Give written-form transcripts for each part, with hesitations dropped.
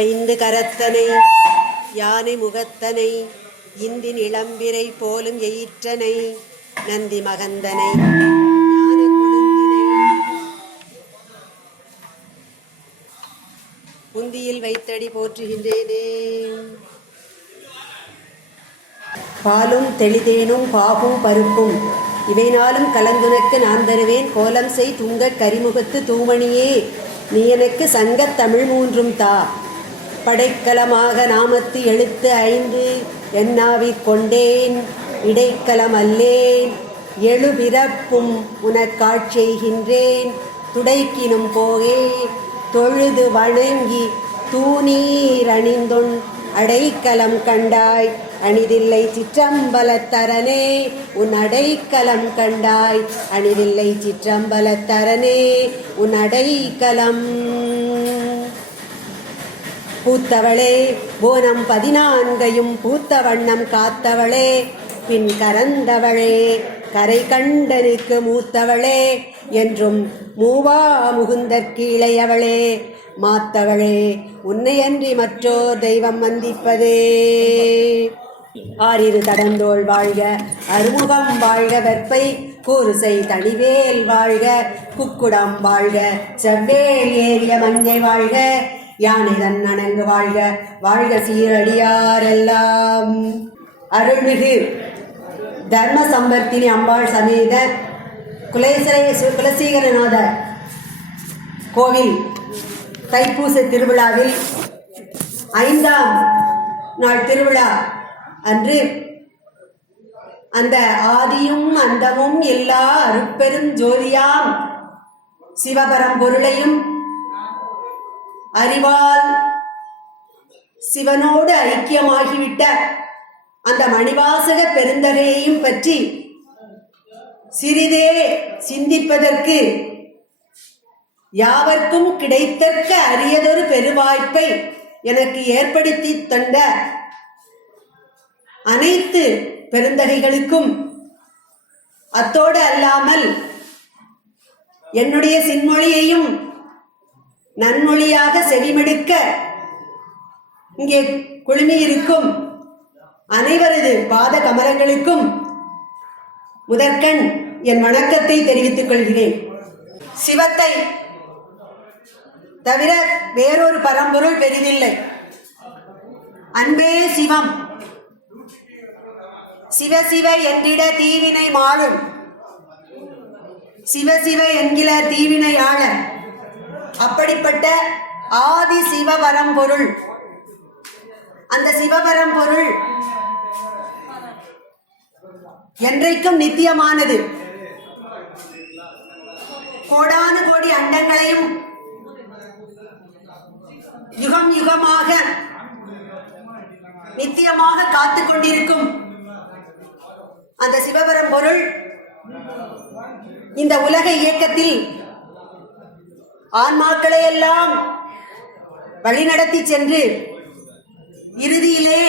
ஐந்து கரத்தனை யானை முகத்தனை இந்தின் இளம்பிரை போலும் எயிற்றனை நந்தி மகந்தனை புந்தியில் வைத்தடி போற்றுகின்றேனே. பாலும் தெளிதேனும் பாகும் பருப்பும் இவை நாளும் கலந்துனக்கு நான் தருவேன். கோலம் செய் துங்கக் கரிமுகத்து தூமணியே நீ எனக்கு சங்கத் தமிழ் மூன்றும் தா. படைக்கலமாக நாமத்து எழுத்து ஐந்து என்னாவிற் கொண்டேன் இடைக்கலம் அல்லேன். எழுபிறப்பும் உனக்காட்செய்கின்றேன் துடைக்கினும் போகே தொழுது வணங்கி தூநீர் அணிந்தொன் அடைக்கலம் கண்டாய் அணிதில்லை சிற்றம்பலத்தரனே உன் அடைக்கலம் கண்டாய் அணிதில்லை சிற்றம்பலத்தரனே உன் அடைக்கலம். பூத்தவளே போனம் 14 பூத்த வண்ணம் காத்தவளே பின் கரந்தவளே கரை கண்டனுக்கு மூத்தவளே என்றும் மூவா முகுந்தற்கீழையவளே மாத்தவளே உன்னையன்றி மற்றோர் தெய்வம் வந்திப்பதே. ஆறிரு தடந்தோள் வாழ்க அறுமுகம் வாழ்க வெற்பை கூறுசை தனிவேல் வாழ்க குக்குடம் வாழ்க செவ்வேல் ஏறிய மஞ்சை வாழ்க யானை தன் அணங்கு வாழ்க வாழ்க சீரடியாரெல்லாம். அருள்மிகு தர்ம சம்பர்த்தினி அம்பாள் சமேத குலசேகரநாதர் கோவில் தைப்பூச திருவிழாவில் 5ஆம் நாள் திருவிழா அன்று அந்த ஆதியும் அந்தமும் எல்லா அருட்பெரும் ஜோதியாம் சிவபரம்பொருளையும் அறிவால் சிவனோடு ஐக்கியமாகிவிட்ட அந்த மணிவாசக பெருந்தகையையும் பற்றி சிறிதே சிந்திப்பதற்கு யாவர்க்கும் கிடைத்தற்க அரியதொரு பெருவாய்ப்பை எனக்கு ஏற்படுத்தி தந்த அனைத்து பெருந்தகைகளுக்கும் அத்தோடு அல்லாமல் என்னுடைய சின்மொழியையும் நன்மொழியாக செவிமடுக்க இங்கே குழுமியிருக்கும் அனைவரது பாத கமலங்களுக்கும் முதற்கண் என் வணக்கத்தை தெரிவித்துக் கொள்கிறேன். சிவத்தை தவிர வேறொரு பரம்பொருள் பெரிதில்லை. அன்பே சிவம். சிவ சிவ என்றிட தீவினை மாளும் சிவ சிவ என்கிற தீவினை ஆள. அப்படிப்பட்ட ஆதி சிவபரம்பொருள். அந்த சிவபரம்பொருள் என்றைக்கும் நித்தியமானது. கோடானு கோடி அண்டங்களையும் யுகம் யுகமாக நித்தியமாக காத்துக் கொண்டிருக்கும் அந்த சிவபரம்பொருள் இந்த உலக இயக்கத்தில் ஆன்மாக்களை எல்லாம் வழிநடத்தி சென்று இறுதியிலே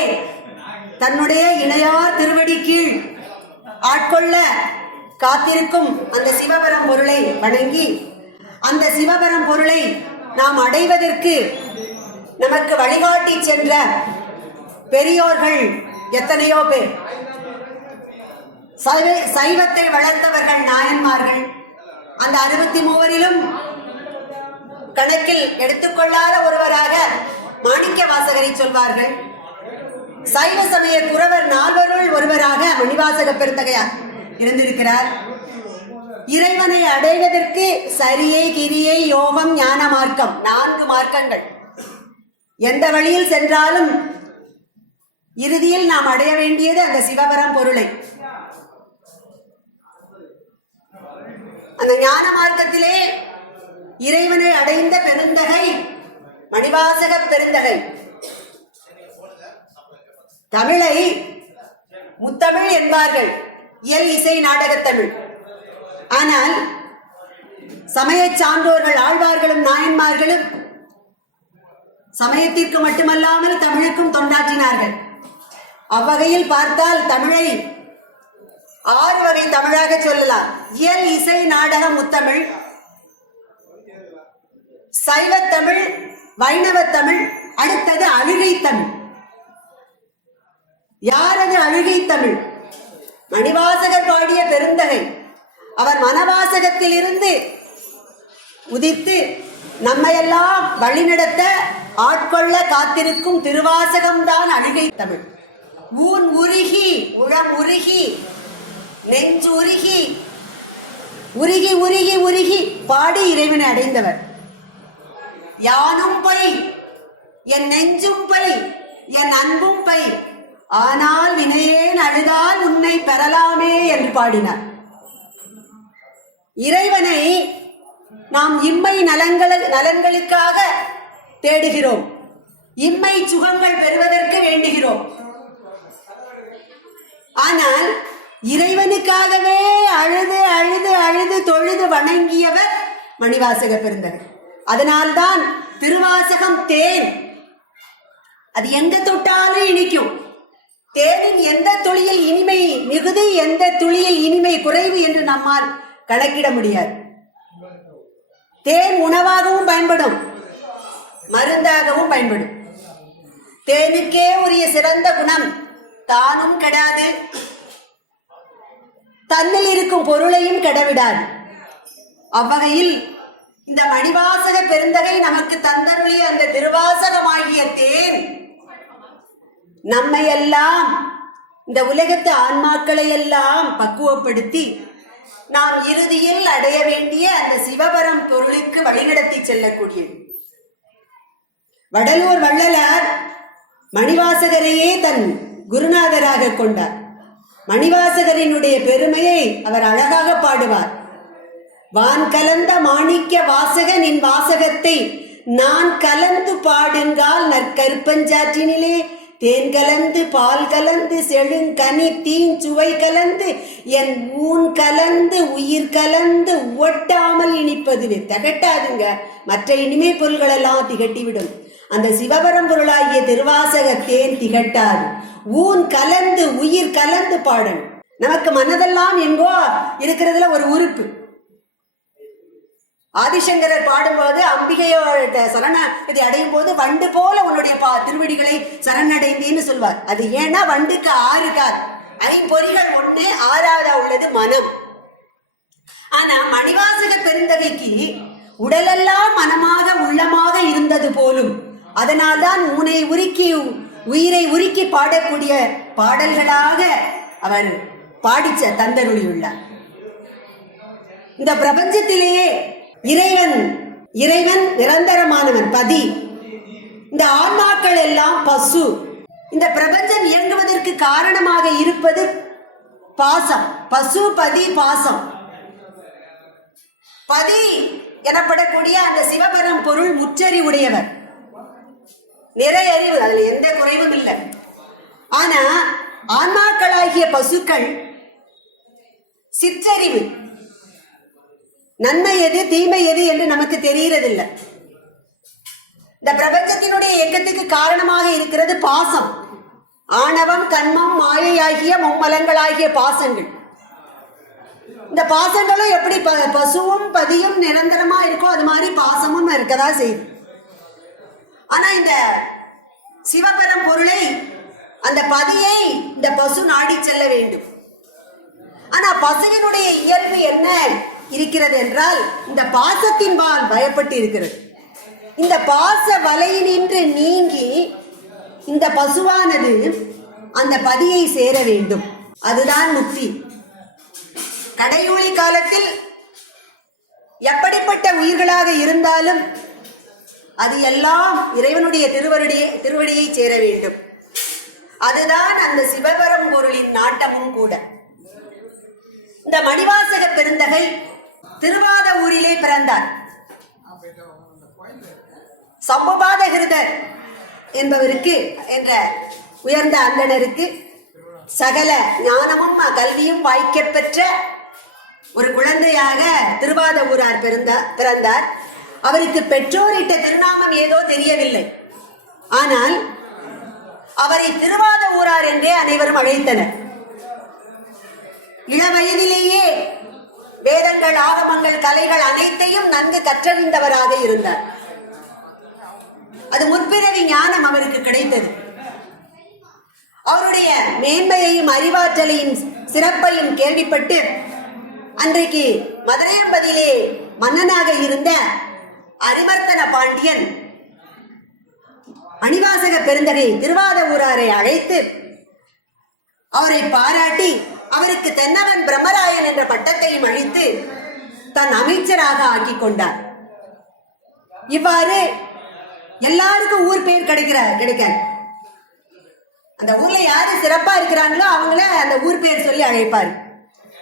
தன்னுடைய இணையார் திருவடி கீழ் ஆட்கொள்ள காத்திருக்கும் அந்த சிவபரம்பொருளை வணங்கி அந்த சிவபரம்பொருளை நாம் அடைவதற்கு நமக்கு வழிகாட்டி சென்ற பெரியோர்கள் எத்தனையோ பேர். சைவத்தை வளர்த்தவர்கள் நாயன்மார்கள். அந்த 63 கணக்கில் எடுத்துக்கொள்ளாத ஒருவராக மாணிக்க வாசகரை சொல்வார்கள். சைவ சமய குரவர் 4 ஒருவராக மணிவாசக பெருந்தகையார் இருந்திருக்கிறார். இறைவனை அடைவதற்கு சரியை கிரியை யோகம் ஞான மார்க்கம் 4 மார்க்கங்கள். எந்த வழியில் சென்றாலும் இறுதியில் நாம் அடைய வேண்டியது அந்த சிவபரம் பொருளை. அந்த ஞான மார்க்கத்திலே இறைவனை அடைந்த பெருந்தகை மணிவாசக பெருந்தகை. தமிழை முத்தமிழ் என்பார்கள், இயல் இசை நாடகத்தமிழ். ஆனால் சமய சான்றோர்கள் ஆழ்வார்களும் நாயன்மார்களும் சமயத்திற்கு மட்டுமல்லாமல் தமிழுக்கும் தொண்டாற்றினார்கள். அவ்வகையில் பார்த்தால் தமிழை 6 வகை தமிழாக சொல்லலாம். இயல் இசை நாடகம் முத்தமிழ், சைவத்தமிழ், வைணவத்தமிழ், அடுத்தது அழுகை தமிழ். யாரது அழுகை தமிழ்? மணிவாசகர் பாடிய பெருந்தகை. அவர் மனவாசகத்தில் இருந்து உதித்து நம்மையெல்லாம் வழிநடத்த ஆட்கொள்ள காத்திருக்கும் திருவாசகம்தான் அழுகை தமிழ். ஊன் உருகி உளம் உருகி நெஞ்சு உருகி உருகி உருகி உருகி பாடி இறைவனை அடைந்தவர். யானும் பை என் நெஞ்சும் பை என் அன்பும் பை ஆனால் வினையேன் அழுதால் உன்னை பெறலாமே என்று பாடினார். இறைவனை நாம் இம்மை நலன்களுக்காக தேடுகிறோம், இம்மை சுகங்கள் பெறுவதற்கு வேண்டுகிறோம். ஆனால் இறைவனுக்காகவே அழுது அழுது அழுது தொழுது வணங்கியவர் மணிவாசக பெருந்தகை. அதனால்தான் திருவாசகம் தேன், அது எங்க தொட்டாலும் இனிக்கும். தேனின் எந்த துளியில் இனிமை மிகுதி, எந்த துளியில் இனிமை குறைவு என்று நம்மால் கணக்கிட முடியாது. தேன் உணவாகவும் பயன்படும், மருந்தாகவும் பயன்படும். தேனுக்கே உரிய சிறந்த குணம் தானும் கெடாது, தன்னில் இருக்கும் பொருளையும் கெடவிடாது. அவ்வகையில் இந்த மணிவாசக பெருந்தகை நமக்கு தந்தருளிய அந்த திருவாசகமாகிய தேன் நம்மையெல்லாம், இந்த உலகத்து ஆன்மாக்களை எல்லாம் பக்குவப்படுத்தி நாம் இறுதியில் அடைய வேண்டிய அந்த சிவபரம் பொருளுக்கு வழிநடத்தி செல்லக்கூடியது. வடலூர் வள்ளலார் மணிவாசகரையே தன் குருநாதராக கொண்டார். மணிவாசகரினுடைய பெருமையை அவர் அழகாக பாடுவார். வான் கலந்த மாணிக்க வாசக நின் வாசகத்தை நான் கலந்து பாடுங்கால் நற்கருப்பஞ்சாற்றினிலே தேன் கலந்து பால் கலந்து செழுங்கனி தீஞ்சுவை கலந்து என் ஊன் கலந்து உயிர் கலந்து ஒட்டாமல் இனிப்பதுவே. திகட்டாதுங்க, மற்ற இனிமை பொருள்களெல்லாம் திகட்டிவிடும். அந்த சிவபரம் பொருளாகிய திருவாசக தேன் திகட்டாது. ஊன் கலந்து உயிர் கலந்து பாடணும். நமக்கு மனதெல்லாம் எங்கோ இருக்கிறதுல ஒரு உறுப்பு. ஆதிசங்கரர் பாடும்போது அம்பிகையோட சரணாகதி அடையும் போது வண்டு போல உன்னுடைய திருவடிகளை சரணடைந்தேன்னு சொல்வார். அது ஏன்னா வண்டுக்கு 6 கால், 5 பொறிகள் ஒண்ணு, 6ஆவதா உள்ளது மனம். ஆனா மணிவாசக பெருந்தகைக்கு உடலெல்லாம் மனமாக உள்ளமாக இருந்தது போலும். அதனால்தான் ஊனை உருக்கி உயிரை உருக்கி பாடக்கூடிய பாடல்களாக அவர் பாடிச்ச தந்தருளியுள்ளார். இந்த பிரபஞ்சத்திலேயே இறைவன் நிரந்தரமானவன், பதி. இந்த ஆன்மாக்கள் எல்லாம் பசு. இந்த பிரபஞ்சம் இயங்குவதற்கு காரணமாக இருப்பது பாசம். பசு, பதி, பாசம். பதி எனப்படக்கூடிய அந்த சிவபரம் பொருள் முற்றறிவுடையவர், நிறை அறிவு, அதுல எந்த குறைவும் இல்லை. ஆனா ஆன்மாக்களாகிய பசுக்கள் சிற்றறிவு, நன்மை எது தீமை எது என்று நமக்கு தெரிகிறதில்லை. இந்த பிரபஞ்சத்தினுடைய இயக்கத்துக்கு காரணமாக இருக்கிறது பாசம். ஆணவம், கண்மம், மாயை ஆகிய மும்மலங்களாகிய பாசங்கள். இந்த பாசங்களும் எப்படி பசுவும் பதியும் நிரந்தரமா இருக்கோ அது மாதிரி பாசமும் இருக்கதா செய்யுது. ஆனா இந்த சிவபரம் பொருளை, அந்த பதியை இந்த பசு நாடி செல்ல வேண்டும். ஆனா பசுவினுடைய இயல்பு என்ன இருக்கிறது என்றால், இந்த பாசத்தின்பால் பயப்பட்டு இருக்கிறது. இந்த பாச வலையினின்று நீங்கி இந்த பசுவானது அந்த பதியை சேர வேண்டும். அதுதான் முக்தி. கடையூழி காலத்தில் எப்படிப்பட்ட உயிர்களாக இருந்தாலும் அது எல்லாம் இறைவனுடைய திருவடியை சேர வேண்டும். அதுதான் அந்த சிவபரம் பொருளின் நாட்டமும் கூட. இந்த மணிவாசக பெருந்தகை திருவாத ஊரிலே பிறந்தார். சம்புபாதகிருதர் என்பவருக்கு என்ற உயர்ந்த அந்தணருக்கு சகல ஞானமும் கல்வியும் வாய்க்க பெற்ற ஒரு குழந்தையாக திருவாத ஊரார் பிறந்தார். அவருக்கு பெற்றோரிட்ட திருநாமம் ஏதோ தெரியவில்லை. ஆனால் அவரை திருவாத ஊரார் என்றே அனைவரும் அழைத்தனர். இளவயதிலேயே வேதங்கள், ஆகமங்கள், கலைகள் அனைத்தையும் நன்கு கற்றறிந்தவராக இருந்தார். அது முற்பிறவி ஞானம் அவருக்கு கிடைத்தது. அவருடைய மேன்மையையும் அறிவாற்றலையும் சிறப்பையும் கேள்விப்பட்டு அன்றைக்கு மதுரையம்பதியிலே மன்னனாக இருந்த அரிமர்த்தன பாண்டியன் மணிவாசக பெருந்தகை திருவாதவூராரை அழைத்து அவரை பாராட்டி அவருக்கு தென்னவன் பிரம்மராயன் என்ற பட்டத்தையும் அளித்து தன் அமைச்சராக ஆக்கி கொண்டார். இவ்வாறு எல்லாருக்கும் ஊர் பேர் கிடைக்க அந்த ஊர்ல யாரு சிறப்பா இருக்கிறாங்களோ அவங்கள அந்த ஊர் பேர் சொல்லி அழைப்பார்.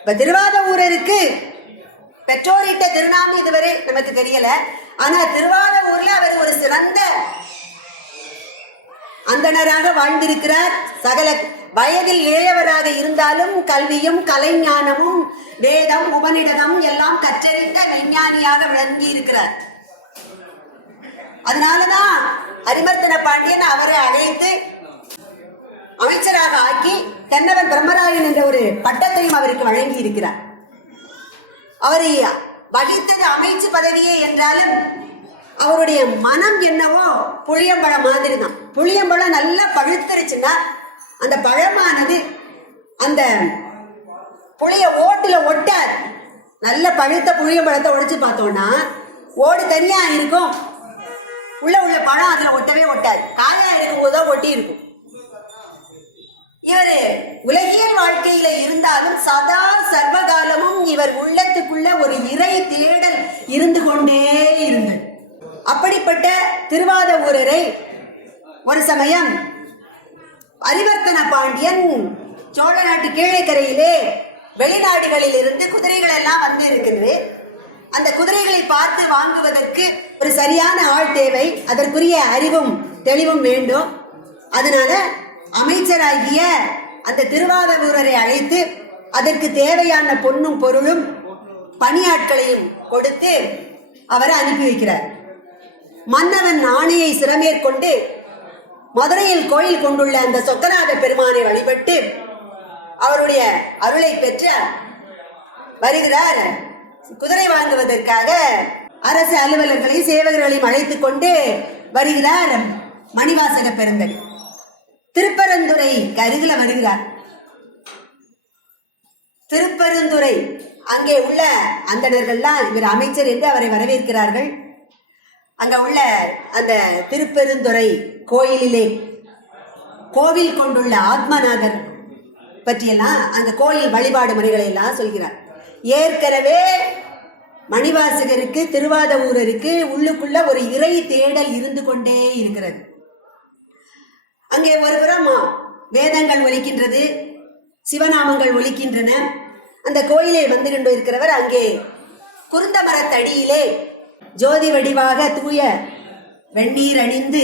இப்ப திருவாதவூரருக்கு பெற்றோரிட்ட திருநாமம் இதுவரை நமக்கு தெரியல. ஆனா திருவாதவூர்ல அவர் ஒரு சிறந்த அந்தணராக வாழ்ந்திருக்கிறார். சகல வயதில் இளையவராக இருந்தாலும் கல்வியும் கலைஞானமும் வேதம் உபநிடதம் எல்லாம் கற்றறிந்த விஞ்ஞானியாக விளங்கி இருக்கிறார். அதனாலதான் அரிமர்த்தன பாண்டியன் அவரை அழைத்து அமைச்சராக ஆக்கி தென்னவன் பிரம்மராயன் என்ற ஒரு பட்டத்தையும் அவருக்கு வழங்கி இருக்கிறார். அவரை வகித்தது அமைச்சு பதவியே என்றாலும் அவருடைய மனம் என்னவோ புளியம்பழம் மாதிரி தான். புளியம்பழம் நல்லா பழுத்துருச்சுன்னா அந்த பழமானது அந்த புளிய ஓட்டுல ஒட்டாது. நல்ல பழுத்த புளியம்பழத்தை உடைச்சு பார்த்தோம்னா ஓடு தனியா இருக்கும், உள்ள பழம் அதுல ஒட்டவே ஒட்டாது. காயா இருக்கும் போதுதான் ஒட்டி இருக்கும். இவர் உலகியல் வாழ்க்கையில இருந்தாலும் சதா சர்வகாலமும் இவர் உள்ளத்துக்குள்ள ஒரு இறை தேடல் இருந்து கொண்டே இருந்தது. அப்படிப்பட்ட திருவாதவூரரை ஒரு சமயம் அரிவர்த்தன பாண்டியன் சோழ நாட்டு கீழைக்கரையிலே வெளிநாடுகளில் இருந்து குதிரைகள் எல்லாம் வந்து இருக்குது. அந்த குதிரைகளை பார்த்து வாங்குவதற்கு ஒரு சரியான ஆள் தேவை, அதற்குரிய அறிவும் தெளிவும் வேண்டும். அதனால அமைச்சராகிய அந்த திருவாதவூரரை அழைத்து அதற்கு தேவையான பொன்னும் பொருளும் பணியாட்களையும் கொடுத்து அவரை அனுப்பி வைக்கிறார். மன்னவன் ஆணையை சிறமேற்கொண்டு மதுரையில் கோயில் கொண்டுள்ள அந்த சொக்கநாத பெருமானை வழிபட்டு அவருடைய அருளை பெற்று வருகிறார். குதிரை வாங்குவதற்காக அரசு அலுவலர்களையும் சேவகர்களையும் அழைத்துக் கொண்டு வருகிறார் மணிவாசக பெருந்தகை. திருப்பரந்துரை அருகில வருகிறார். திருப்பரந்துரை அங்கே உள்ள அந்தணர்கள்லாம் இவர் அமைச்சர் என்று அவரை வரவேற்கிறார்கள். அங்க உள்ள அந்த திருப்பெருந்துறை கோயிலிலே கோவில் கொண்டுள்ள ஆத்மநாதர் பற்றியெல்லாம் அந்த கோயில் வழிபாடு முறைகளை எல்லாம் சொல்கிறார். ஏற்கனவே மணிவாசகருக்கு திருவாதவூரருக்கு உள்ளுக்குள்ள ஒரு இறை தேடல் இருந்து கொண்டே இருக்கிறது. அங்கே ஒருபுறம் வேதங்கள் ஒலிக்கின்றது, சிவநாமங்கள் ஒலிக்கின்றன. அந்த கோயிலை வந்து கொண்டு இருக்கிறவர் அங்கே குருந்த மரத்தடியிலே ஜோதி வடிவாக தூய வெந்நீர் அணிந்து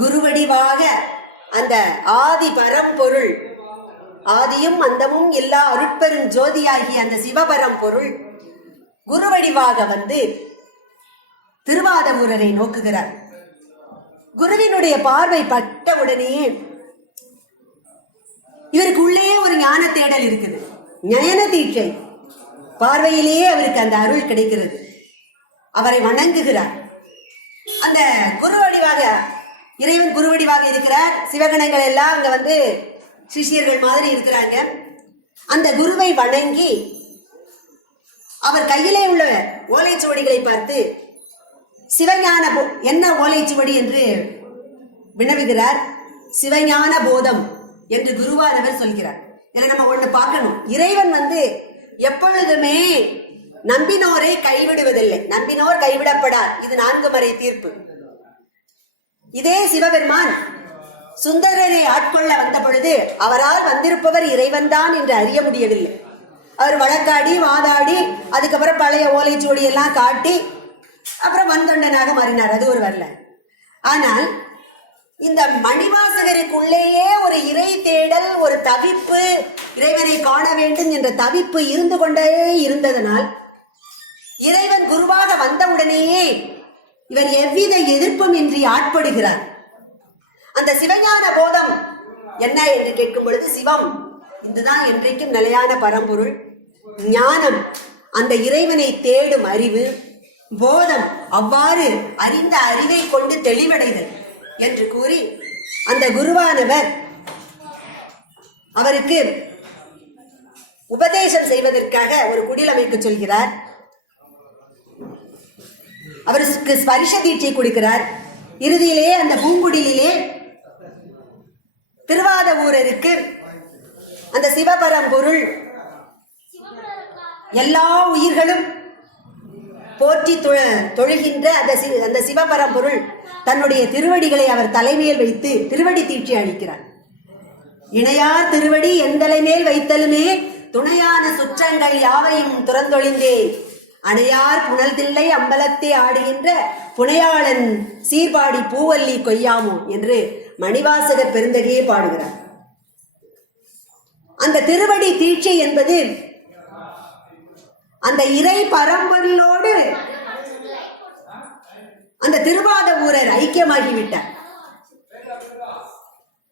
குருவடிவாக அந்த ஆதி பரம்பொருள், ஆதியும் அந்தமும் எல்லா அருட்பெரும் ஜோதியாகிய அந்த சிவபரம்பொருள் குருவடிவாக வந்து திருவாதவூரரை நோக்குகிறார். குருவினுடைய பார்வை பட்ட உடனே இவருக்கு உள்ளே ஒரு ஞான தேடல் இருக்குது. ஞான தீட்சை பார்வையிலேயே அவருக்கு அந்த அருள் கிடைக்கிறது. அவரை வணங்குகிறார். அந்த குருவடிவாக இறைவன் குருவடிவாக இருக்கிறார். சிவகணங்கள் எல்லாம் அங்க வந்து சிஷியர்கள் மாதிரி இருக்கிறாங்க. அந்த குருவை வணங்கி அவர் கையிலே உள்ள ஓலைச்சுவடிகளை பார்த்து சிவஞான என்ன ஓலைச்சுவடி என்று வினவுகிறார். சிவஞான போதம் என்று குருவானவர் சொல்கிறார். இதை நம்ம ஒண்ணு பார்க்கணும். இறைவன் வந்து எப்பொழுதுமே நம்பினோரை கைவிடுவதில்லை. நம்பினோர் கைவிடப்படார். இது 4 மறை தீர்ப்பு. இதே சிவபெருமான் சுந்தரரை ஆட்கொள்ள வந்த பொழுது அவரால் வந்திருப்பவர் இறைவன் தான் என்று அறிய முடியவில்லை. அவர் வழக்காடி வாதாடி அதுக்கப்புறம் பழைய ஓலைச்சுவடி எல்லாம் காட்டி அப்புறம் வந்தொண்டனாக மாறினார். அது ஒரு வரலாறு. ஆனால் இந்த மணிவாசகருக்குள்ளேயே ஒரு இறை தேடல், ஒரு தவிப்பு, இறைவனை காண வேண்டும் என்ற தவிப்பு இருந்து கொண்டே இருந்ததனால் இறைவன் குருவாக வந்தவுடனேயே இவர் எவ்வித எதிர்ப்பும் இன்றி ஆட்படுகிறார். அந்த சிவஞான போதம் என்ன என்று கேட்கும் பொழுது சிவம் இதுதான் என்றைக்கும் நிலையான பரம்பொருள். ஞானம் அந்த இறைவனை தேடும் அறிவு. போதம், அவ்வாறு அறிந்த அறிவை கொண்டு தெளிவடைதல் என்று கூறி அந்த குருவானவர் அவருக்கு உபதேசம் செய்வதற்காக ஒரு குடில் அமைக்க சொல்கிறார். அவருக்கு ஸ்பரிச தீட்சை கொடுக்கிறார். இறுதியிலே அந்த பூங்குடிலே திருவாதவூரருக்கு அந்த சிவபரம்பொருள் எல்லா உயிர்களும் போற்றி தொழுகின்ற அந்த சிவபரம்பொருள் தன்னுடைய திருவடிகளை அவர் தலைமையில் வைத்து திருவடி தீட்சி அளிக்கிறார். இணையார் திருவடி எந்தலை மேல் வைத்தலுமே துணையான சுற்றங்கள் யாவையும் துறந்தொழிந்தே அணையார் புனல் தில்லை அம்பலத்தை ஆடுகின்ற புனையாளன் சீர்பாடி பூவல்லி கொய்யாமோ என்று மணிவாசக பெருந்தகையே பாடுகிறார். அந்த திருவடி தீட்சை என்பது அந்த இறை பரம்பொருளோடு அந்த திருவாதவூரர் ஐக்கியமாகிவிட்டார்.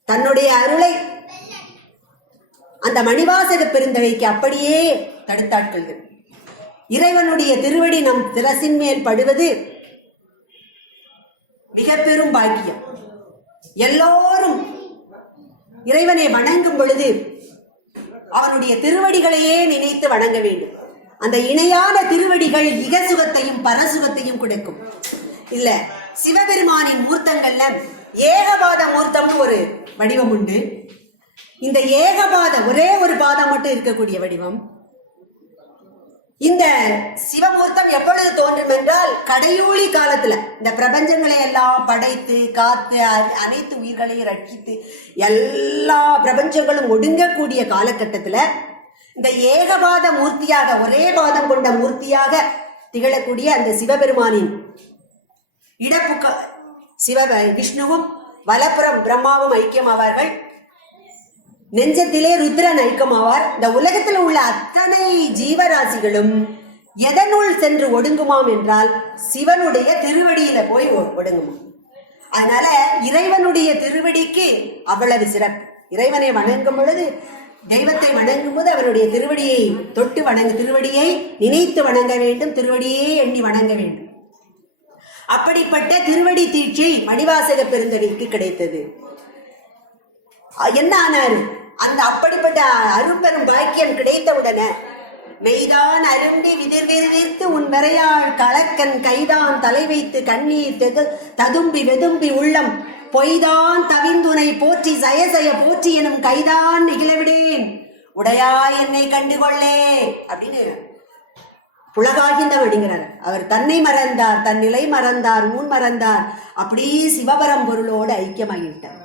தன்னுடைய அருளை அந்த மணிவாசக பெருந்தகைக்கு அப்படியே தடுத்தாட்கொள்கிறது. இறைவனுடைய திருவடி நம் திரசின் மேல் படுவது மிக பெரும் பாக்கியம். எல்லோரும் இறைவனை வணங்கும் பொழுது அவனுடைய திருவடிகளையே நினைத்து வணங்க வேண்டும். அந்த இணையான திருவடிகள் இகசுகத்தையும் பரசுகத்தையும் கொடுக்கும். இல்ல, சிவபெருமானின் மூர்த்தங்கள்ல ஏகபாத மூர்த்தம்னு ஒரு வடிவம் உண்டு. இந்த ஏகபாத ஒரே ஒரு பாதம் மட்டும் இருக்கக்கூடிய வடிவம். இந்த சிவமூர்த்தம் எப்பொழுது தோன்றும் என்றால் கடையூழி காலத்துல இந்த பிரபஞ்சங்களை எல்லாம் படைத்து காத்து அனைத்து உயிர்களையும் ரட்சித்து எல்லா பிரபஞ்சங்களும் ஒடுங்கக்கூடிய காலகட்டத்துல இந்த ஏகபாத மூர்த்தியாக ஒரே பாதம் கொண்ட மூர்த்தியாக திகழக்கூடிய அந்த சிவபெருமானின் இடப்புக்க விஷ்ணுவும் வலப்புறம் பிரம்மாவும் ஐக்கியமாவார்கள். நெஞ்சத்திலே ருத்ரன் ஐக்கியமாவார். இந்த உலகத்தில் உள்ள அத்தனை ஜீவராசிகளும் எதனுள் சென்று ஒடுங்குமாம் என்றால் சிவனுடைய திருவடியில போய் ஒடுங்குமாம். அதனால இறைவனுடைய திருவடிக்கு அவ்வளவு சிறப்பு. இறைவனை வணங்கும் பொழுது, தெய்வத்தை வணங்கும் போது அவருடைய திருவடியை தொட்டு திருவடியை நினைத்து வணங்க வேண்டும், திருவடியே எண்ணி வணங்க வேண்டும். அப்படிப்பட்ட திருவடி தீட்சை மணிவாசக பெருந்தகைக்கு கிடைத்தது. என்ன ஆனாரு? அந்த அப்படிப்பட்ட அரும்பெரும் பாக்கியம் கிடைத்தவுடனே மெய்தான் அரும்பி விதிர்விர்வித்து உன் வரையாள் கலக்கன் கைதான் தலை வைத்து கண்ணீர் ததும்பி வெதும்பி உள்ளம் பொய்தான் தவிந்துனை போற்றி சயசய போற்றி எனும் கைதான் நிகழவிடேன் உடையாய் என்னை கண்டுகொள்ளே அப்படின்னு புலகாகிந்தம் அப்படிங்கிறார். அவர் தன்னை மறந்தார், தன் நிலை மறந்தார், முன் மறந்தார். அப்படியே சிவபரம்பொருளோடு ஐக்கியமாகிவிட்டார்.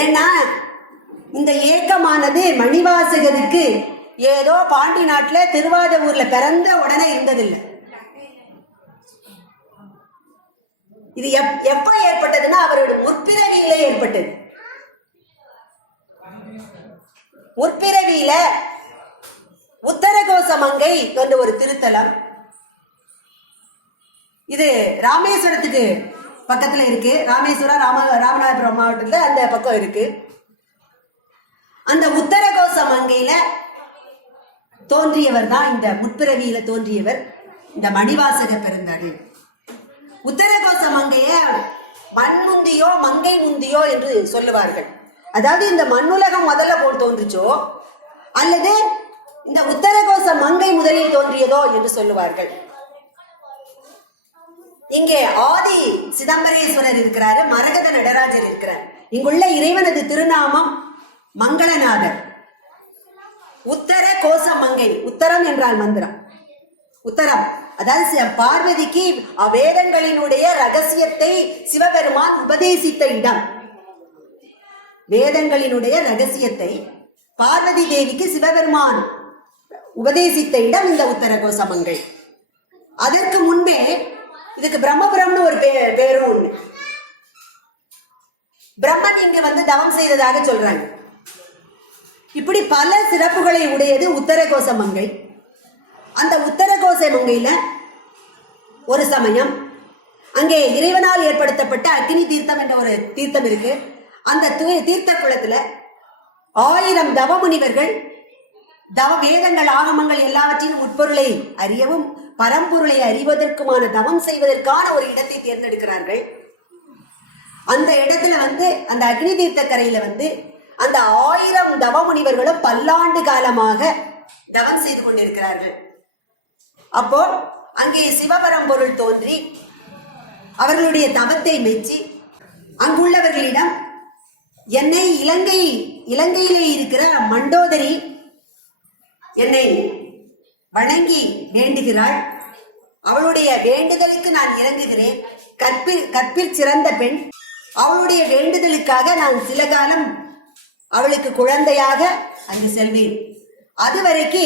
ஏன்னா இந்த ஏக்கமானது மணிவாசகருக்கு ஏதோ பாண்டி நாட்டுல திருவாதவூர்ல பிறந்த உடனே இருந்ததில்லை. இது எப்ப ஏற்பட்டதுன்னா அவருடைய முற்பிறவியில ஏற்பட்டது. முற்பிறவியில உத்தரகோசமங்கை என்ற ஒரு திருத்தலம், இது ராமேஸ்வரத்துக்கு பக்கத்துல இருக்கு. ராமேஸ்வரம் ராமநாதபுரம் மாவட்டத்துல அந்த பக்கம் இருக்கு. அந்த உத்தரகோசமங்கையில தோன்றியவர் தான், இந்த முற்பிறவியில தோன்றியவர் இந்த மணிவாசக பெருந்தகை. உத்தரகோசமங்கைய மண்முந்தியோ மங்கை முந்தியோ என்று சொல்லுவார்கள். அதாவது இந்த மண்ணுலகம் முதல்ல தோன்றுச்சோ அல்லது இந்த உத்தரகோச மங்கை முதலில் தோன்றியதோ என்று சொல்லுவார்கள். இங்கே ஆதி சிதம்பரேஸ்வரர் இருக்கிறாரு, மரகத நடராஜர் இருக்கிறார். இங்குள்ள இறைவனது திருநாமம் மங்களநாதர். உத்தர கோச மங்கை, உத்தரம் என்றால் மந்திரம், உத்தரம் அதாவது பார்வதிக்கு வேதங்களினுடைய ரகசியத்தை சிவபெருமான் உபதேசித்த இடம். வேதங்களினுடைய ரகசியத்தை பார்வதி தேவிக்கு சிவபெருமான் உபதேசித்த இடம் இந்த உத்தரகோசமங்கை. அதற்கு முன்பே இதுக்கு பிரம்மபுரம்னு ஒரு பேரும் ஒண்ணு. பிரம்மன் இங்கு தவம் செய்ததாக சொல்றாங்க. இப்படி பல சிறப்புகளை உடையது உத்தரகோசமங்கை. அந்த உத்தரகோசமங்கையில ஒரு சமயம் அங்கே இறைவனால் ஏற்படுத்தப்பட்ட அக்னி தீர்த்தம் என்ற ஒரு தீர்த்தம் இருக்கு. அந்த தீர்த்த குளத்துல 1000 தவமுனிவர்கள் வேதங்கள் ஆகமங்கள் எல்லாவற்றின் உட்பொருளை அறியவும் பரம்பொருளை அறிவதற்குமான தவம் செய்வதற்கான ஒரு இடத்தை தேர்ந்தெடுக்கிறார்கள். அந்த இடத்துல அந்த அக்னி தீர்த்த கரையில அந்த 1000 தவ முனிவர்களும் பல்லாண்டு காலமாக தவம் செய்து கொண்டிருக்கிறார்கள். அப்போ அங்கே சிவபரம்பொருள் தோன்றி அவர்களுடைய தவத்தை மெச்சி அங்குள்ளவர்களிடம், என்னை இலங்கையிலே இருக்கிற மண்டோதரி என்னை வணங்கி வேண்டுகிறாள். அவளுடைய வேண்டுதலுக்கு நான் இறங்குகிறேன். கற்பில் சிறந்த பெண். அவளுடைய வேண்டுதலுக்காக நான் சில காலம் அவளுக்கு குழந்தையாக அங்கு செல்வேன். அதுவரைக்கு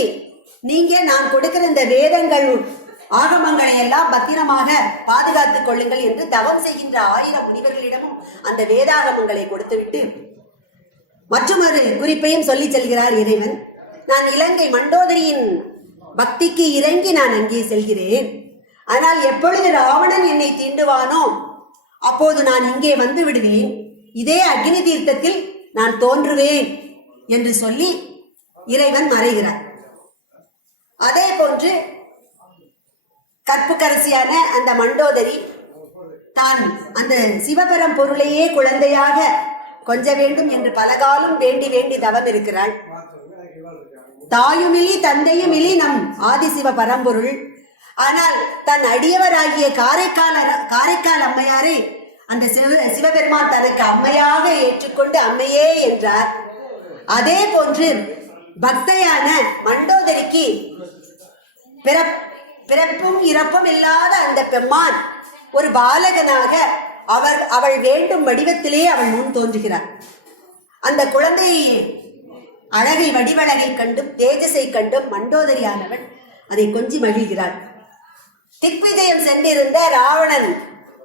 நீங்க நான் கொடுக்கிற இந்த வேதங்கள் ஆகமங்களை எல்லாம் பத்திரமாக பாதுகாத்துக் கொள்ளுங்கள் என்று தவம் செய்கின்ற 1000 முனிவர்களிடமும் அந்த வேதாகமங்களை கொடுத்துவிட்டு மற்றொரு குறிப்பையும் சொல்லி செல்கிறார் இறைவன். நான் இலங்கை மண்டோதரியின் பக்திக்கு இறங்கி நான் அங்கே செல்கிறேன். ஆனால் எப்பொழுது ராவணன் என்னை தீண்டுவானோ அப்போது நான் இங்கே வந்து விடுவேன். இதே அக்னி தீர்த்தத்தில் நான் தோன்றுவேன் என்று சொல்லி இறைவன் மறைகிறார். அதே போன்று கற்புக்கரசியான அந்த மண்டோதரி தான் அந்த சிவபரம் பொருளையே குழந்தையாக கொஞ்ச வேண்டும் என்று பலகாலம் வேண்டி வேண்டி தவம் இருக்கிறாள். தாயுமிலி தந்தையுமிலி நம் ஆதிசிவ பரம்பொருள். ஆனால் தன் அடியவராகிய காரைக்கால் அம்மையாரை அந்த சிவபெருமான் தனக்கு அம்மையாக ஏற்றுக்கொண்டு அம்மையே என்றார். அதே போன்று பக்தையான மண்டோதரிக்கு பிறப்பும் இறப்பும் இல்லாத அந்த பெம்மான் ஒரு பாலகனாக அவள் வேண்டும் வடிவத்திலே அவள் முன் தோன்றுகிறார். அந்த குழந்தை அழகை வடிவழகை கண்டும் தேஜஸை கண்டும் மண்டோதரியானவள் அதை கொஞ்சி மகிழ்கிறாள். திக்விஜயம் சென்றிருந்த ராவணன்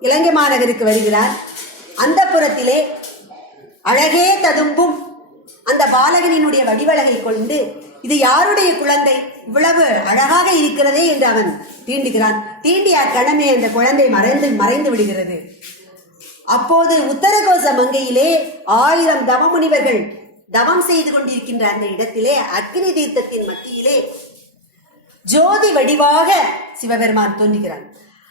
இலங்கை மாநகருக்கு வருகிறார். அந்த புறத்திலே அழகே ததும்பும் அந்த பாலகனினுடைய வடிவழகை கொண்டு இது யாருடைய குழந்தை, இவ்வளவு அழகாக இருக்கிறதே என்று அவன் தீண்டுகிறான். தீண்டிய கணமே அந்த குழந்தை மறைந்து விடுகிறது. அப்போது உத்தரகோச மங்கையிலே 1000 தவமுனிவர்கள் தவம் செய்து கொண்டிருக்கின்ற அந்த இடத்திலே அக்னி தீர்த்தத்தின் மத்தியிலே ஜோதி வடிவாக சிவபெருமான் தோன்றுகிறான்.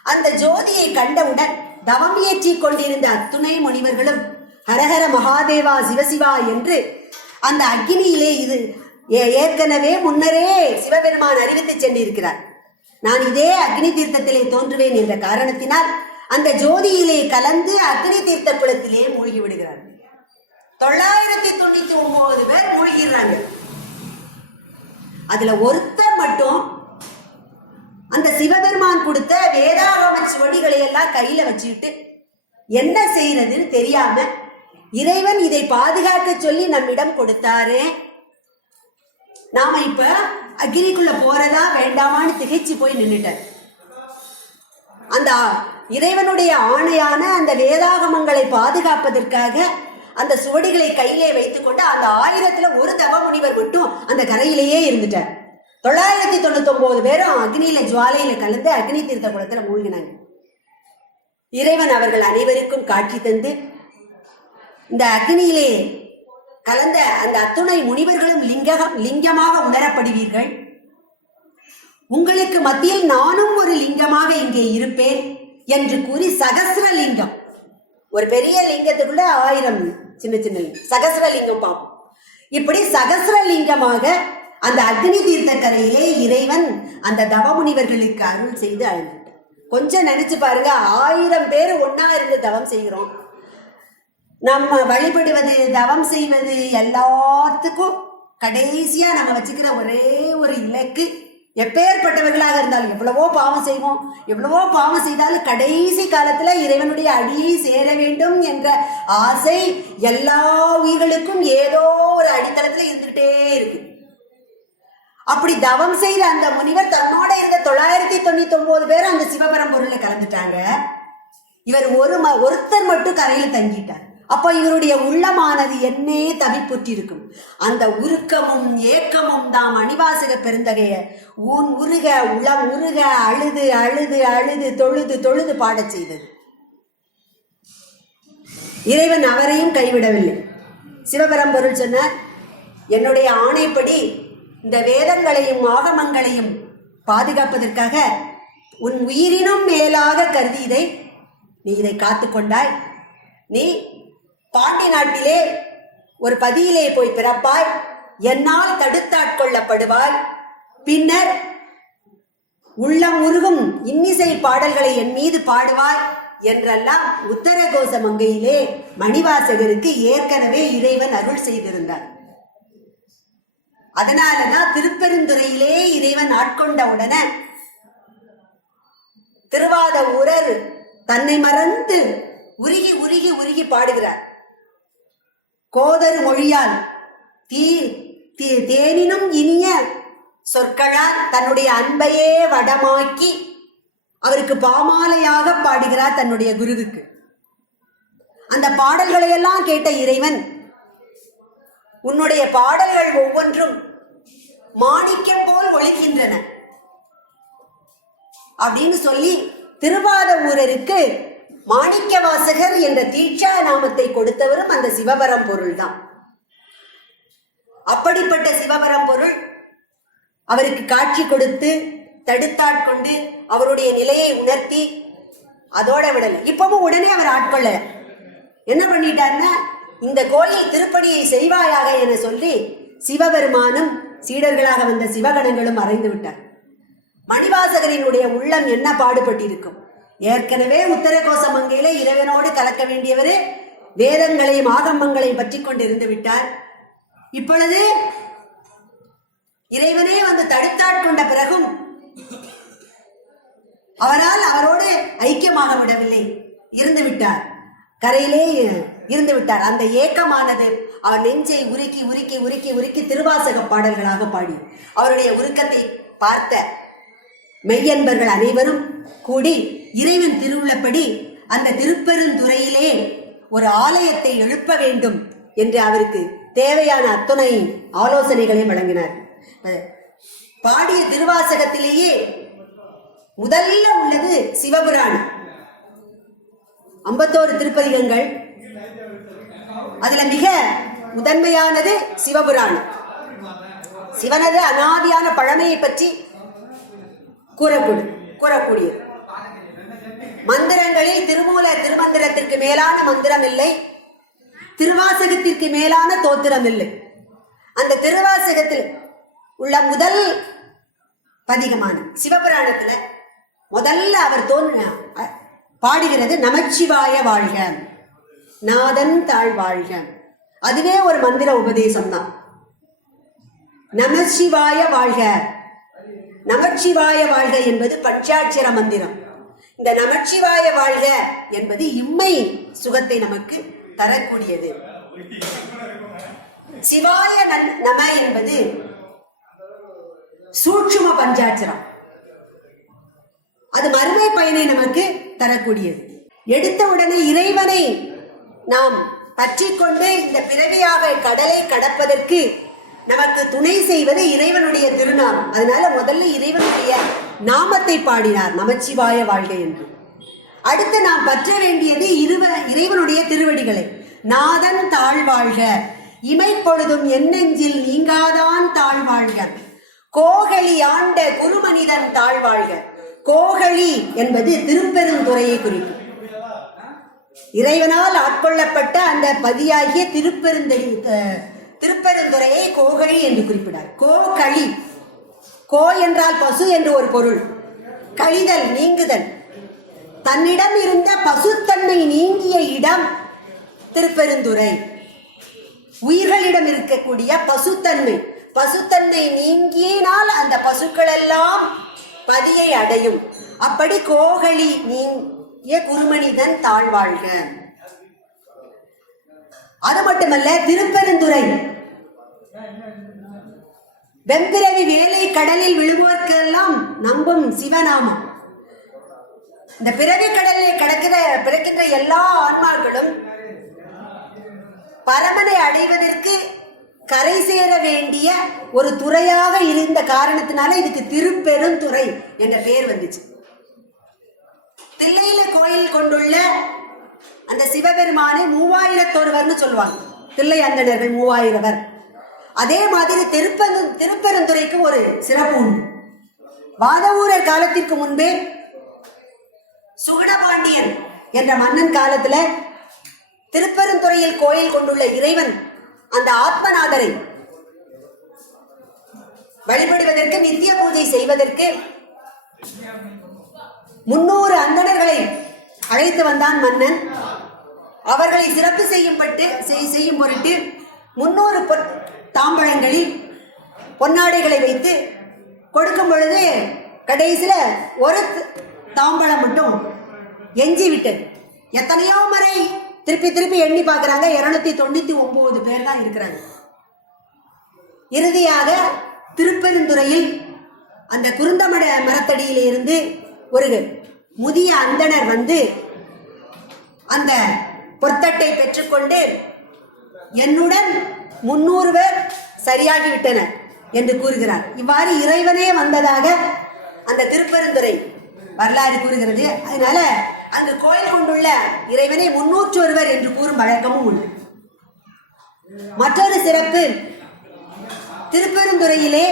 அந்த ஜோதியை கண்டவுடன் தவம் ஏற்றி கொண்டிருந்த அத்துணை முனிவர்களும் ஹரஹர மகாதேவா சிவசிவா என்று அந்த அக்னியிலே இது ஏற்கனவே முன்னரே சிவபெருமான் அறிவித்து சென்றிருக்கிறார். நான் இதே அக்னி தீர்த்தத்திலே தோன்றுவேன் என்ற காரணத்தினால் அந்த ஜோதியிலே கலந்து அக்னி தீர்த்த குளத்திலே மூழ்கி விடுகிறார். 999 பேர் மூழ்கிறாங்க. அதுல ஒருத்தர் மட்டும் அந்த சிவபெருமான் கொடுத்த வேதாகம சுவடிகளை எல்லாம் கையில வச்சுக்கிட்டு என்ன செய்யறதுன்னு தெரியாம இறைவன் இதை பாதுகாக்க சொல்லி நம்மிடம் கொடுத்தாரே, நாம இப்ப அக்னிக்குள்ள போறதா வேண்டாமான்னு திகைச்சு போய் நின்றுட்டார். அந்த இறைவனுடைய ஆணையான அந்த வேதாகமங்களை பாதுகாப்பதற்காக அந்த சுவடிகளை கையிலே வைத்துக் கொண்டு அந்த 1000த்துல ஒரு தவ முனிவர் மட்டும் அந்த கரையிலேயே இருந்துட்டார். 999 பேரும் அக்னியில ஜுவாலையில கலந்து அக்னி தீர்த்த குளத்துல மூழ்கினாங்க. இறைவன் அவர்கள் அனைவருக்கும் காட்சி தந்து இந்த அக்னியிலே கலந்த அந்த அத்துணை முனிவர்களும் லிங்கமாக உணரப்படுவீர்கள். உங்களுக்கு மத்தியில் நானும் ஒரு லிங்கமாக இங்கே இருப்பேன் என்று கூறி சகசிரலிங்கம், ஒரு பெரிய லிங்கத்துக்குள்ள 1000 சின்ன சின்ன சகசிரலிங்கம் பார்ப்போம். இப்படி சகசிரலிங்கமாக அந்த அக்னி தீர்த்த கரையிலே இறைவன் அந்த தவமுனிவர்களுக்கு அருள் செய்து அழுந்துட்டார். கொஞ்சம் நினைச்சு பாருங்க, 1000 பேர் ஒன்னா இருந்து தவம் செய்கிறோம். நம்ம வழிபடுவது தவம் செய்வது எல்லாத்துக்கும் கடைசியா நம்ம வச்சுக்கிற ஒரே ஒரு இலக்கு, எப்பேற்பட்டவர்களாக இருந்தாலும் எவ்வளவோ பாவம் செய்வோம், எவ்வளவோ பாவம் செய்தாலும் கடைசி காலத்துல இறைவனுடைய அடியை சேர வேண்டும் என்ற ஆசை எல்லா உயிர்களுக்கும் ஏதோ ஒரு அடித்தளத்துல இருந்துகிட்டே இருக்கு. அப்படி தவம் செய்த அந்த முனிவர் தன்னோட இருந்த 999 பேர் அந்த சிவபரம்பொருள்ல கலந்துட்டாங்க. இவர் ஒருத்தர் மட்டும் கரையில தங்கிட்டார். அப்ப இவருடைய உள்ளமானது என்னே தவிப்புற்றிருக்கும். அந்த உருக்கமும் ஏக்கமும் தாம் அணிவாசக பெருந்தகைய ஊன் உருக உளம் உருக அழுது அழுது அழுது தொழுது தொழுது பாடச் செய்தது. இறைவன் அவரையும் கைவிடவில்லை. சிவபரம்பொருள் சொன்னார், என்னுடைய ஆணைப்படி இந்த வேதங்களையும் ஆகமங்களையும் பாதுகாப்பதற்காக உன் உயிரினும் மேலாக கருதி நீ இதை காத்து கொண்டாய். நீ பாண்டி நாட்டிலே ஒரு பதியிலே போய் பிறப்பாய், என்னால் தடுத்தாட்கொள்ளப்படுவாய், பின்னர் உள்ளம் உருகும் இன்னிசை பாடல்களை என் மீது பாடுவாய் என்றெல்லாம் உத்தரகோச மங்கையிலே மணிவாசகருக்கு ஏற்கனவே இறைவன் அருள் செய்திருந்தார். அதனாலதான் திருப்பெருந்துறையிலே இறைவன் ஆட்கொண்ட உடனே திருவாத ஊரர் தன்னை மறந்து உருகி உருகி உருகி பாடுகிறார். கோதரு மொழியால் தேனினும் இனிய சொற்களால் தன்னுடைய அன்பையே வடமாக்கி அவருக்கு பாமாலையாக பாடுகிறார் தன்னுடைய குருவுக்கு. அந்த பாடல்களை எல்லாம் கேட்ட இறைவன், உன்னுடைய பாடல்கள் ஒவ்வொன்றும் மாணிக்கம் போல் ஒழிக்கின்றன அப்படின்னு சொல்லி திருவாத ஊரருக்கு மாணிக்க வாசகர் என்ற தீட்சா நாமத்தை கொடுத்தவரும் அந்த சிவபரம் பொருள் தான். அப்படிப்பட்ட சிவபரம் பொருள் அவருக்கு காட்சி கொடுத்து தடுத்தாட்கொண்டு அவருடைய நிலையை உணர்த்தி அதோட விடல. இப்பவும் உடனே அவர் ஆட்கொள்ள என்ன பண்ணிட்டார்னா, இந்த கோயில் திருப்பணியை செய்வாயாக என சொல்லி சிவபெருமானும் சீடர்களாக வந்த சிவகணங்களும் மறைந்து விட்டார். மணிவாசகரினுடைய உள்ளம் என்ன பாடுபட்டிருக்கும். ஏற்கனவே உத்தரகோச மங்கையில இறைவனோடு கலக்க வேண்டியவரு வேதங்களையும் ஆகமங்களையும் பற்றி கொண்டு இருந்து விட்டார். இப்பொழுது இறைவனே வந்து தடுத்தாட்கொண்ட பிறகும் அவரால் அவரோடு ஐக்கியமாக விடவில்லை, இருந்து விட்டார், கரையிலே இருந்து விட்டார். அந்த ஏக்கமானது அவர் நெஞ்சை உருக்கி உருக்கி உருக்கி உருக்கி திருவாசக பாடல்களாக பாடி அவருடைய உருக்கத்தை பார்த்த மெய்யன்பர்கள் அனைவரும் கூடி இறைவன் திருவுள்ளப்படி அந்த திருப்பெருந்துறையிலே ஒரு ஆலயத்தை எழுப்ப வேண்டும் என்று அவருக்கு தேவையான அத்துணை ஆலோசனைகளையும் வழங்கினார். பாடிய திருவாசகத்திலேயே முதல்ல உள்ளது சிவபுராணம். 51 திருப்பதிகங்கள், அதுல மிக முதன்மையானது சிவபுராணம். சிவனது அனாதியான பழமையை பற்றி கூறக்கூடியது. மந்திரங்களில் திருமூல திருமந்திரத்திற்கு மேலான மந்திரம் இல்லை, திருவாசகத்திற்கு மேலான தோத்திரம் இல்லை. அந்த திருவாசகத்தில் உள்ள முதல் பதிகமான சிவபுராணத்துல முதல்ல அவர் பாடுகிறது நமச்சிவாய வாழ்க, நாதன் தாழ் வாழ்க. அதுவே ஒரு மந்திர உபதேசம் தான். நமச்சிவாய வாழ்க, நமச்சிவாய வாழ்க என்பது பஞ்சாட்சர மந்திரம். இந்த நமச்சிவாய வாழ்க என்பது இம்மை சுகத்தை நமக்கு தரக்கூடியது. சிவாய நம என்பது சூட்சும பஞ்சாட்சரம், அது மறுமை பயனை நமக்கு தரக்கூடியது. எடுத்த உடனே இறைவனை நாம் பற்றி கொண்டு இந்த பிறவியாக கடலை கடப்பதற்கு நமக்கு துணை செய்வது இறைவனுடைய திருநாமம். அதனால முதல்ல இறைவனுடைய நாமத்தை பாடினார், நமச்சிவாய வாழ்க என்று. அடுத்து நாம் பற்ற வேண்டியது இறைவனுடைய திருவடிகளை. நாதன் தாழ் வாழ்க, இமைப்பொழுதும் என்னெஞ்சில் நீங்காதான் தாழ் வாழ்க, கோகலி ஆண்ட குருமனிதன் தாழ் வாழ்க. கோகலி என்பது திருப்பெருந்துறையை குறிக்கும். இறைவனால் ஆட்கொள்ளப்பட்ட அந்த பதியாகிய திருப்பெருந்துறையை கோகழி என்று குறிப்பிடார். கோகழி, கோ என்றால் பசு என்று ஒரு பொருள், கழிதல் நீங்குதல். தன்னிடம் இருந்த பசுத்தன்மை நீங்கிய இடம் திருப்பெருந்துறை. உயிர்களிடம் இருக்கக்கூடிய பசுத்தன்மை நீங்கினால் அந்த பசுக்கள் எல்லாம் பதியை அடையும். அப்படி கோகழி நீங்கிய குருமனிதன் தாழ்வாழ்க. அது மட்டுமல்ல, திருப்பெருந்துறை வெம்பிரவி வேலை கடலில் விழுவோர்க்கெல்லாம் நம்பும் சிவநாமம். இந்த பிறவி கடலில் பிறக்கின்ற எல்லா ஆன்மாக்களும் பரமனை அடைவதற்கு கரை சேர வேண்டிய ஒரு துறையாக இருந்த காரணத்தினால இதுக்கு திருப்பெருந்துறை என்ற பெயர் வந்துச்சு. தில்லையில கோயில் கொண்டுள்ள அந்த சிவபெருமானை 3001 சொல்லுவாங்க. தில்லை அந்தணர்கள் 3000. அதே மாதிரி திருப்பெருந்துறைக்கு ஒரு சிறப்பு உண்டு. வாதவூரர் காலத்திற்கு முன்பே சுகுணபாண்டியன் என்ற மன்னன் காலத்துல திருப்பெருந்துறையில் கோயில் கொண்டுள்ள இறைவன் அந்த ஆத்மநாதரை வழிபடுவதற்கு, நித்திய பூஜை செய்வதற்கு 300 அந்தணர்களை அழைத்து வந்தான் மன்னன். அவர்களை சிறப்பு செய்யும் பொருட்டு 300 தாம்பழங்களில் பொன்னாடைகளை வைத்து கொடுக்கும் பொழுது கடைசியில ஒரு தாம்பழம் மட்டும் எஞ்சி விட்டது. எத்தனையோ முறை திருப்பி திருப்பி எண்ணி பார்க்கிறாங்க. 299 பேர் தான் இருக்கிறாங்க. இறுதியாக திருப்பெருந்துறையில் அந்த குருந்தமட மரத்தடியில இருந்து ஒரு முதிய அந்தணர் வந்து அந்த பொற்தட்டை பெற்றுக்கொண்டு என்னுடன் 300 பேர் சரியாகிவிட்டனர் என்று கூறுகிறார். இவ்வாறு இறைவனே வந்ததாக அந்த திருப்பெருந்துறை வரலாறு கூறுகிறது. அதனால அங்கு கோயில் கொண்டுள்ள இறைவனை 301 என்று கூறும் வழக்கமும் உண்டு. மற்றொரு சிறப்பு, திருப்பெருந்துறையிலே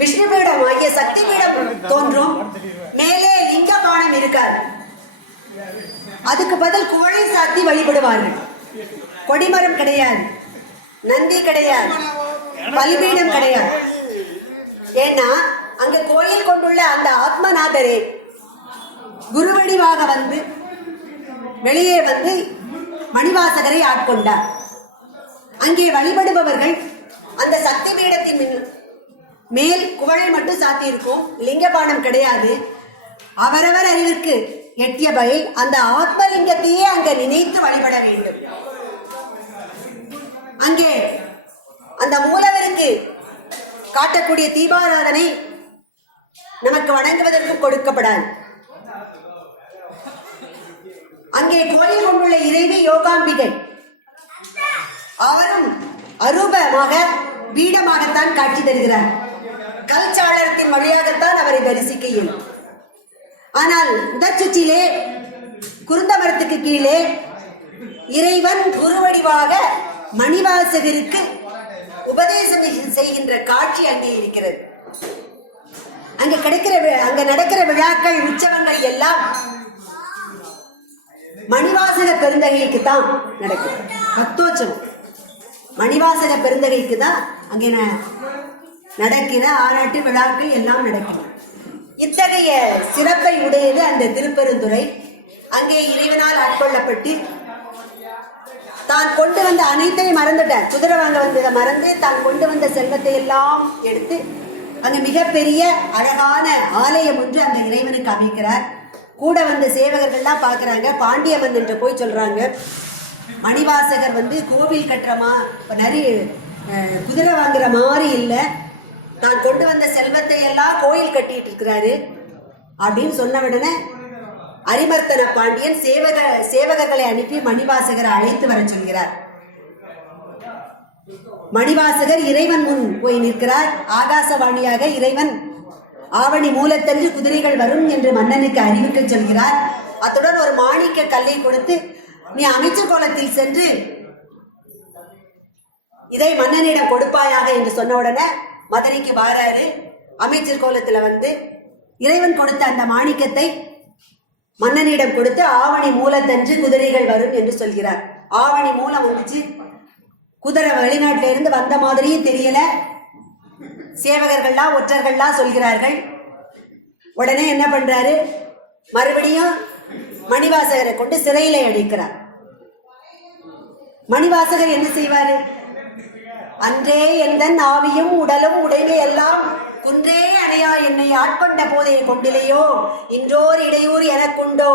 விஷ்ணு பீடம் ஆகிய சக்தி பீடம் தோன்றும். மேலே லிங்க பானம் இருக்காது. அதுக்கு பதில் குவளை சாத்தி வழிபடுவார்கள். கொடிமரம் கிடையாது, நந்தி கிடையாது, பலிபீடம் கிடையாது. ஏன்னா அங்க கோயில் கொண்டுள்ள அந்த ஆத்மநாதரே குருவடிவாக வந்து வெளியே வந்து மணிவாசகரை ஆட்கொண்டார். அங்கே வழிபடுபவர்கள் அந்த சக்தி பீடத்தின் மேல் குவளை மட்டும் சாத்தி இருக்கும், லிங்கபானம் கிடையாது. அவரவர் அறிவிற்கு எட்டியபடி அந்த ஆத்மலிங்கத்தையே அங்க நினைத்து வழிபட வேண்டும். அங்கே அந்த மூலவருக்கு காட்டக்கூடிய தீபாராதனை நமக்கு வணங்குவதற்கு கொடுக்கப்படாது. அங்கே கோயில் கொண்டுள்ள இறைவி யோகாம்பிகை, அவரும் அரூபமாக பீடமாகத்தான் காட்சி தருகிறார். கல் சாளரத்தின் வழியாகத்தான் அவரை தரிசிக்க இயலும். ஆனால் உதச்சுச்சிலே குருந்த மரத்துக்கு கீழே இறைவன் குருவடிவாக மணிவாசகருக்கு உபதேசம் செய்கின்ற காட்சி அங்கே இருக்கிறது. அங்க நடக்கிற விழாக்கள், உற்சவங்கள் எல்லாம் மணிவாசக பெருந்தகைக்கு தான் நடக்கும். பத்தோற்சவம் மணிவாசக பெருந்தகைக்கு தான் அங்கே நடக்கிற ஆராட்டு விழாக்கள் எல்லாம் நடக்கும். இத்தகைய சிறப்பை உடையது அந்த திருப்பெருந்துறை. அங்கே இறைவனால் ஆட்கொள்ளப்பட்டு தான் கொண்டு வந்த அனைத்தையும் மறந்துட்டார். குதிரை வாங்க வந்ததை மறந்து தான் கொண்டு வந்த செல்வத்தை எல்லாம் எடுத்து அங்க மிகப்பெரிய அழகான ஆலயம் ஒன்று அந்த இறைவனுக்கு அமைக்கிறார். கூட வந்த சேவகர்கள்லாம் பார்க்குறாங்க. பாண்டிய மன்னன் போய் சொல்றாங்க, மணிவாசகர் வந்து கோவில் கட்டுறமா நிறைய குதிரை வாங்குற மாதிரி இல்லை, நான் கொண்டு வந்த செல்வத்தை எல்லாம் கோயில் கட்டிட்டு இருக்கிறாரு அப்படின்னு சொன்ன உடனே அரிமர்த்தன பாண்டியன் சேவகர்களை அனுப்பி மணிவாசகரை அழைத்து வர சொல்கிறார். மணிவாசகர் இறைவன் முன் போய் நிற்கிறார். ஆகாசவாணியாக இறைவன் ஆவணி மூலத்தன்று குதிரைகள் வரும் என்று மன்னனுக்கு அறிவிக்க சொல்கிறார். அத்துடன் ஒரு மாணிக்க கல்லை கொடுத்து, நீ அமைச்சர் கோலத்தில் சென்று இதை மன்னனிடம் கொடுப்பாயாக என்று சொன்ன உடனே மதுரைக்கு வாராரு. அமைச்சர் கோலத்துல வந்து இறைவன் கொடுத்த அந்த மாணிக்கத்தை மன்னனிடம் கொடுத்து, ஆவணி மூலத்தன்று குதிரைகள் வரும் என்று சொல்கிறார். ஆவணி மூலம் வந்துச்சு. குதிரை வெளிநாட்டில இருந்து வந்த மாதிரியும் தெரியல. சேவகர்கள்லாம் ஒற்றர்கள்லாம் சொல்கிறார்கள். உடனே என்ன பண்றாரு, மறுபடியும் மணிவாசகரை கொண்டு சிறையில அடைக்கிறார். மணிவாசகர் என்ன செய்வாரு, அன்றே எந்தன் ஆவியும் உடலும் உடைமை எல்லாம் குன்றே அணையா என்னை ஆட்கொண்ட போதே கொண்டிலையோ, இன்றோர் இடையூறு எனக்குண்டோ,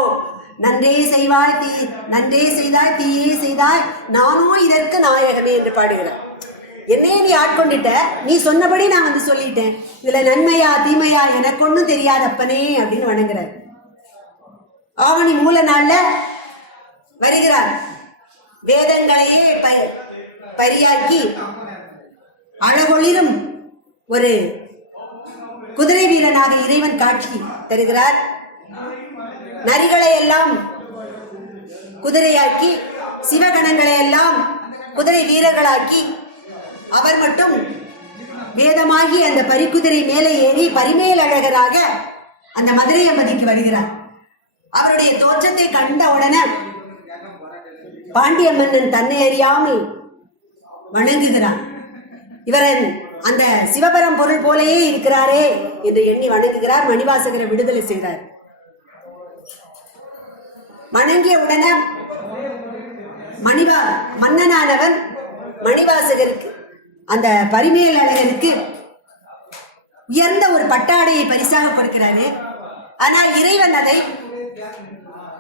நன்றே செய்வாய் நன்றே செய்தாய் தீயே செய்தாய் நானோ இதற்கு நாயகமே என்று பாடுகிறார். என்னையே நீ ஆட்கொண்டுட்ட, நீ சொன்னபடி நான் வந்து சொல்லிட்டேன், இதுல நன்மையா தீமையா எனக்கு ஒன்றும் தெரியாதப்பனே அப்படின்னு வணங்குறார். ஆவணி மூல நாள்ல வருகிறார். வேதங்களையே பரியாக்கி அழகொளிரும் ஒரு குதிரை வீரனாக இறைவன் காட்சி தருகிறார். நரிகளை எல்லாம் குதிரையாக்கி, சிவகணங்களை எல்லாம் குதிரை வீரர்களாக்கி, அவர் மட்டும் வேதமாகி அந்த பரிக்குதிரை மேலே ஏறி பரிமேல் அழகராக அந்த மதுரை எம்பதிக்கு வருகிறார். அவருடைய தோற்றத்தை கண்ட உடனே பாண்டிய மன்னன் தன்னை அறியாமல் வணங்குகிறான். இவரன் அந்த சிவபரம் பொருள் போலேயே இருக்கிறாரே என்று எண்ணி வணங்குகிறார். மணிவாசகரை விடுதலை செய்கிறார். வணங்கிய உடனே மன்னனானவன் மணிவாசகருக்கு, அந்த பரிமேல் அழகனுக்கு உயர்ந்த ஒரு பட்டாடையை பரிசாக கொடுக்கிறாரு. ஆனால் இறைவன் அதை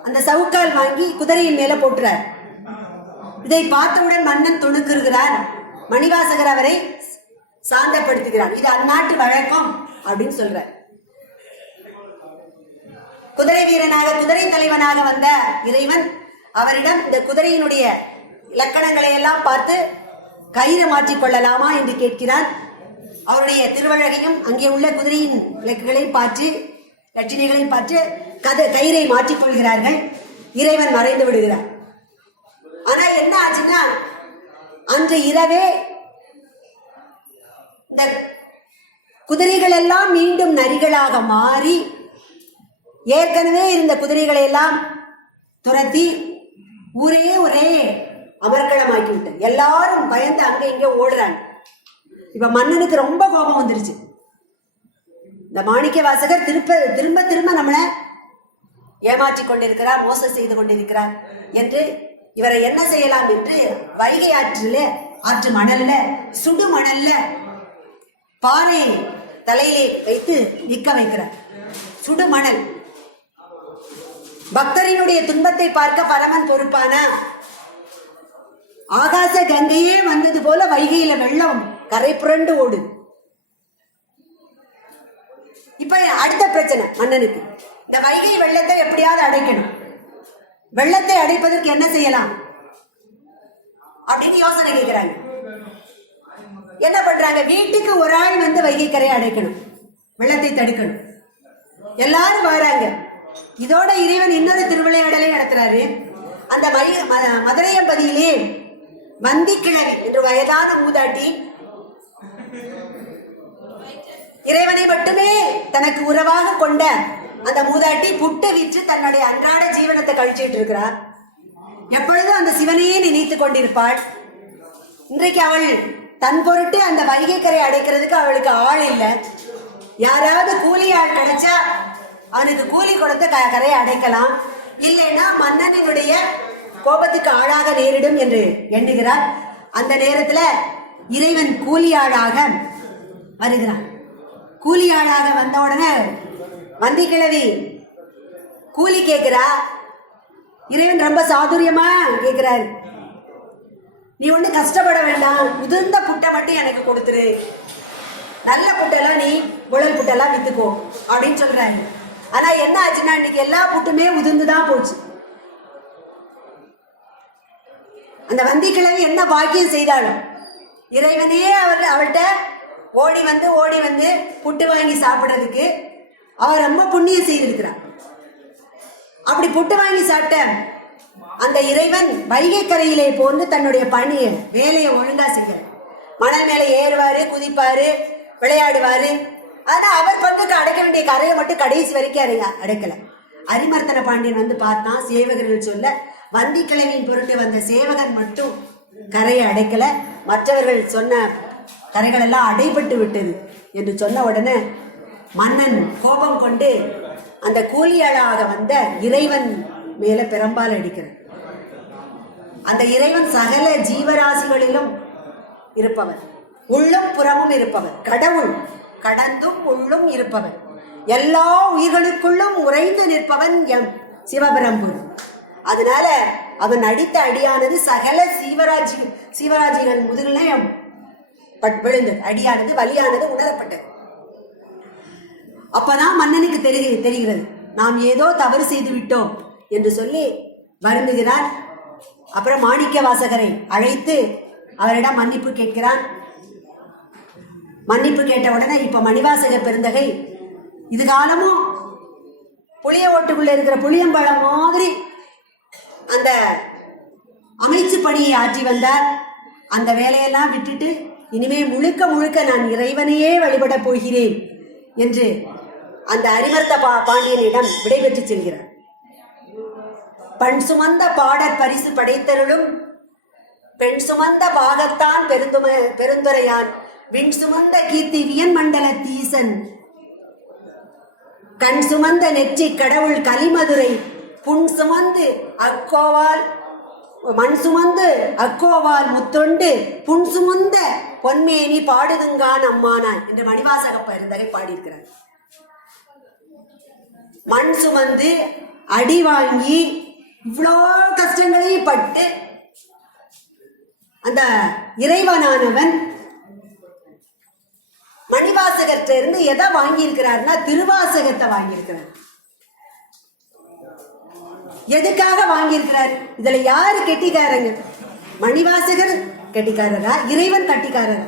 அந்த சவுக்கால் வாங்கி குதிரையின் மேல போட்டுறார். இதை பார்த்தவுடன் மன்னன் துணுக்குகிறார். மணிவாசகர் அவரை சாந்தப்படுத்துகிறார். இது அந்நாட்டு வழக்கம் அப்படின்னு சொல்றார். குதிரை வீரனாக, குதிரை தலைவனாக வந்த இறைவன் அவரிடம் இந்த குதிரையினுடைய இலக்கணங்களை எல்லாம் பார்த்து கயிறு மாற்றிக்கொள்ளலாமா என்று கேட்கிறார். அவருடைய திருவழகையும் அங்கே உள்ள குதிரையின் விளக்குகளையும் பார்த்து, லட்சணிகளையும் பார்த்து கயிறை மாற்றிக்கொள்கிறார்கள். இறைவன் மறைந்து விடுகிறார். ஆனா என்ன ஆச்சுன்னா, அன்று இரவே இந்த குதிரைகள் எல்லாம் மீண்டும் நரிகளாக மாறி ஏற்கனவே இருந்த குதிரைகளை எல்லாம் துரத்தி ஊரே ஒரே அமர்க்களமாக்கி விட்டு எல்லாரும் பயந்து அங்க இங்க ஓடுறாங்க. இப்ப மன்னனுக்கு ரொம்ப கோபம் வந்துருச்சு. இந்த மாணிக்க வாசகர் திரும்ப திரும்ப நம்மளை ஏமாற்றி கொண்டிருக்கிறார், மோசம் செய்து கொண்டிருக்கிறார் என்று இவரை என்ன செய்யலாம் என்று வைகை ஆற்று மணல்ல, சுடு மணல்ல பாறை தலையிலே வைத்து நிற்க வைக்கிறார். சுடு மணல். பக்தரினுடைய துன்பத்தை பார்க்க பரமன் பொறுப்பான? ஆகாச கங்கையே வந்தது போல வைகையில வெள்ளம் கரை புரண்டு ஓடுது. இப்ப அடுத்த பிரச்சனை மன்னனுக்கு, இந்த வைகை வெள்ளத்தை எப்படியாவது அடைக்கணும். வெள்ளத்தை அடைப்பதற்கு என்ன செய்யலாம் அப்படின்னு யோசனை கேட்கிறாங்க. என்ன பண்றாங்க? வீட்டுக்கு ஒரு ஆள் வந்து வைகை கரையை அடைக்கணும், வெள்ளத்தை தடுக்கணும். எல்லாரும் வராங்க. இதோட இறைவன் இன்னொரு திருவிளையாடலை நடத்துறாரு. அந்த மதுரையம்பதியிலே வந்திக்கிழவி என்று வயதான மூதாட்டி இறைவனை மட்டுமே தனக்கு உறவாக கொண்ட அந்த மூதாட்டி புட்டு விற்று தன்னுடைய அன்றாட ஜீவனத்தை கழிச்சிட்டு இருக்கிறார். எப்பொழுதும் அந்த சிவனையே நினைத்து கொண்டிருப்பாள். இன்றைக்கு அவள் தன் பொருட்டு அந்த வைகை கரை அடைக்கிறதுக்கு அவளுக்கு ஆள் இல்லை. யாராவது கூலி ஆள் கிடைச்சா அவனுக்கு கூலி கொடுத்து கரையை அடைக்கலாம், இல்லைன்னா மன்னனினுடைய கோபத்துக்கு ஆளாக நேரிடும் என்று எண்ணுகிறார். அந்த நேரத்துல இறைவன் கூலியாளாக வருகிறான். கூலியாளாக வந்த உடனே வந்திக்கிழவி கூலி கேட்கிறா. இறைவன் ரொம்ப சாதுரியமா கேட்கிறார், நீ ஒண்ணு கஷ்டப்பட வேண்டாம், உதிர்ந்த புட்டை மட்டும் எனக்கு கொடுத்துரு, நல்ல புட்டெல்லாம் நீ புழல் புட்டெல்லாம் வித்துக்கோ அப்படின்னு சொல்றாரு. ஆனா என்ன ஆச்சுன்னா, இன்னைக்கு எல்லா புட்டுமே உதிர்ந்துதான் போச்சு. அந்த வந்திக்கிழவி என்ன பாக்கியம் செய்தாலும் இறைவனே அவள்கிட்ட ஓடி வந்து புட்டு வாங்கி சாப்பிடுறதுக்கு அவர் ரொம்ப புண்ணியம் செய்திருக்கிறார். அப்படி புட்டு வாங்கி சாப்பிட்ட அந்த இறைவன் வைகை கரையிலே போன்று தன்னுடைய பணியை வேலையை ஒழுங்கா செய்கிறார். மணல் மேலே ஏறுவாரு, குதிப்பாரு, விளையாடுவாரு. ஆனா அவர் பங்குக்கு அடைக்க வேண்டிய கரையை மட்டும் கடைசி வரைக்கும் அடைக்கல. அரிமர்த்தன பாண்டியன் வந்து பார்த்தான். சேவகர்கள் சொல்ல வந்திக்கிழவியின் பொருட்டு வந்த சேவகன் மட்டும் கரையை அடைக்கல, மற்றவர்கள் சொன்ன கரைகள் எல்லாம் அடைபட்டு விட்டது என்று சொன்ன உடனே மன்னன் கோபம் கொண்டு அந்த கூலியாளாக வந்த இறைவன் மேல பெரும்பால் அடிக்கிறார். அந்த இறைவன் சகல ஜீவராசிகளிலும் இருப்பவர், உள்ளும் புறமும் இருப்பவர், கடவுள் கடந்தும் உள்ளும் இருப்பவர், எல்லா உயிர்களுக்குள்ளும் உறைந்து நிற்பவன் எம் சிவபரம்பு. அதனால அவன் அடித்த அடியானது சகல சீவராஜிகள் முதுகிலையும் விழுந்தது. அடியானது வலியானது உணரப்பட்டது. அப்பதான் மன்னனுக்கு தெரிகிறது, நாம் ஏதோ தவறு செய்து விட்டோம் என்று சொல்லி வருந்துகிறார். அப்புறம் மாணிக்க வாசகரை அழைத்து அவரிடம் மன்னிப்பு கேட்கிறான். மன்னிப்பு கேட்ட உடனே இப்ப மணிவாசக பெருந்தகை இது காலமும் புளிய ஓட்டுக்குள்ள இருக்கிற புளியம்பழம் மாதிரி அந்த அமைச்சு பணியை ஆற்றி வந்தார். அந்த வேலையெல்லாம் விட்டுட்டு இனிமே முழுக்க முழுக்க நான் இறைவனையே வழிபட போகிறேன் என்று அந்த அரிமர்த்த பாண்டியனிடம் விடைபெற்று செல்கிறார். பண் சுமந்த பாடற் பரிசு படைத்தருளும் பெண் சுமந்த பாகத்தான் பெருந்துரையான் விண் சுமந்த கீர்த்தி வியன் மண்டல தீசன் கண் சுமந்த நெற்றி கடவுள் கலிமதுரை புன் சுமந்து அக்கோவால் மண் சுமந்து அக்கோவால் முத்தொண்டு புன் சுமந்த பொன்மேனி பாடுதுங்கான் அம்மானான் என்று மணிவாசக பெருந்தகை பாடியிருக்கிறார். மண் சுமந்து அடி வாங்கி இவ்வளோ கஷ்டங்களையும் பட்டு அந்த இறைவனானவன் மணிவாசகத்தில இருந்து எதை வாங்கியிருக்கிறார்னா திருவாசகத்தை வாங்கியிருக்கிறார். எதுக்காக வாங்கியிருக்கிறார்? இதுல யாரு கெட்டிக்காரங்க? மணிவாசகர் கெட்டிக்காரரா, இறைவன் கட்டிக்காரரா?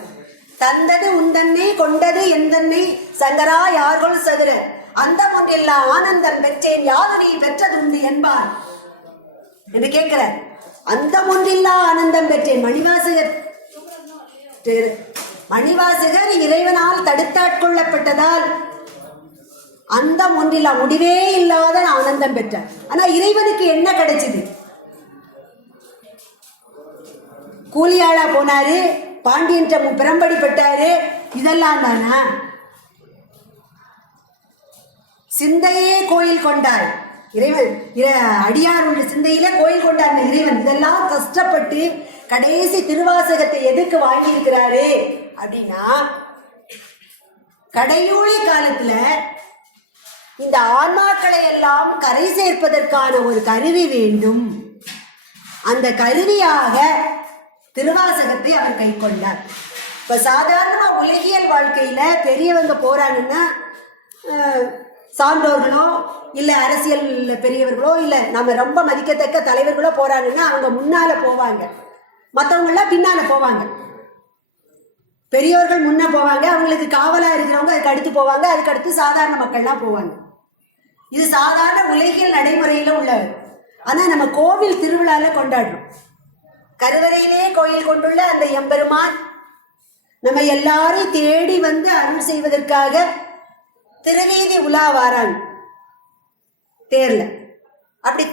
தந்தது உந்தன்னை கொண்டது எந்தன்னை சங்கரா யார்கள் சதுர அந்த ஒன்றில்லா ஆனந்தம் பெற்றேன் யாது நீ பெற்றது உண்டு என்பார் என்று கேட்கிறார். அந்த ஒன்றில்லா ஆனந்தம் பெற்றேன். மணிவாசகர் இறைவனால் தடுத்தாட்கொள்ளப்பட்டதால் அந்த ஒன்றில்லா முடிவே இல்லாத ஆனந்தம் பெற்றார். ஆனா இறைவனுக்கு என்ன கிடைச்சது? கூலியாளா போனாரு, பாண்டியன் பிரம்படி பட்டாரு, இதெல்லாம் தானா? சிந்தையே கோயில் கொண்டார் இறைவன். அடியார் உள்ள சிந்தையில கோயில் கொண்டார் இறைவன். இதெல்லாம் கஷ்டப்பட்டு கடைசி திருவாசகத்தை எதுக்கு வாங்கியிருக்கிறாரு அப்படின்னா, கடையூழி காலத்துல இந்த ஆன்மாக்களை எல்லாம் கரை சேர்ப்பதற்கான ஒரு கருவி வேண்டும். அந்த கருவியாக திருவாசகத்தை அவர் கை கொண்டார். இப்ப சாதாரணமா உலகியல் வாழ்க்கையில பெரியவங்க போறாங்கன்னா சான்றோர்களோ இல்ல அரசியல் பெரியவர்களோ இல்ல நம்ம ரொம்ப மதிக்கத்தக்க தலைவர்களோ போறாங்கன்னா அவங்க முன்னால போவாங்க, மற்றவங்க எல்லாம் பின்னால போவாங்க. பெரியவர்கள் முன்ன போவாங்க, அவங்களுக்கு காவலா இருக்கிறவங்க அதுக்கு அடுத்து போவாங்க, அதுக்கு அடுத்து சாதாரண மக்கள்லாம் போவாங்க. இது சாதாரண உலகியல் நடைமுறையில உள்ளது. ஆனா நம்ம கோவில் திருவிழால கொண்டாடுறோம். கருவறையிலே கோயில் கொண்டுள்ள அந்த எம்பெருமான் நம்ம எல்லாரையும் தேடி வந்து அருள் செய்வதற்காக திருவீதி உலா வாராங்க தேர்ல. அப்படி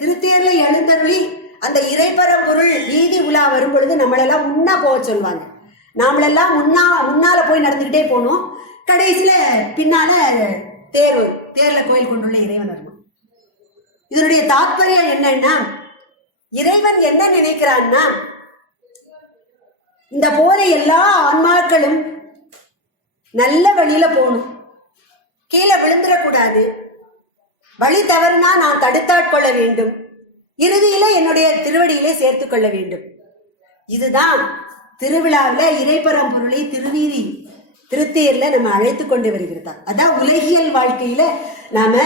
திருத்தேர்ல எழுந்தருளி அந்த இறைபரம்பொருள் வீதி உலா வரும் பொழுது நம்மளெல்லாம் முன்னா போக சொல்லுவாங்க. நாமளெல்லாம் முன்னால போய் நடந்துகிட்டே போனோம். கடைசியில பின்னால தேர்ல கோயில் கொண்டுள்ள இறைவன் வரணும். இதனுடைய தாற்பயம் என்னன்னா, இறைவன் என்ன நினைக்கிறான்னா, இந்த போற எல்லா ஆன்மாக்களும் நல்ல வழியில போகணும், கீழே விழுந்துடக்கூடாது, வழி தவறுனா நான் தடுத்தாட்கொள்ள வேண்டும், இறுதியில என்னுடைய திருவடியிலே சேர்த்து கொள்ள வேண்டும். இதுதான் திருவிழாவில் இறைபரம்பொருளை திருவீதி திருத்தேர்ல நம்ம அழைத்து கொண்டு வருகிறதா. அதான் உலகியல் வாழ்க்கையில நாம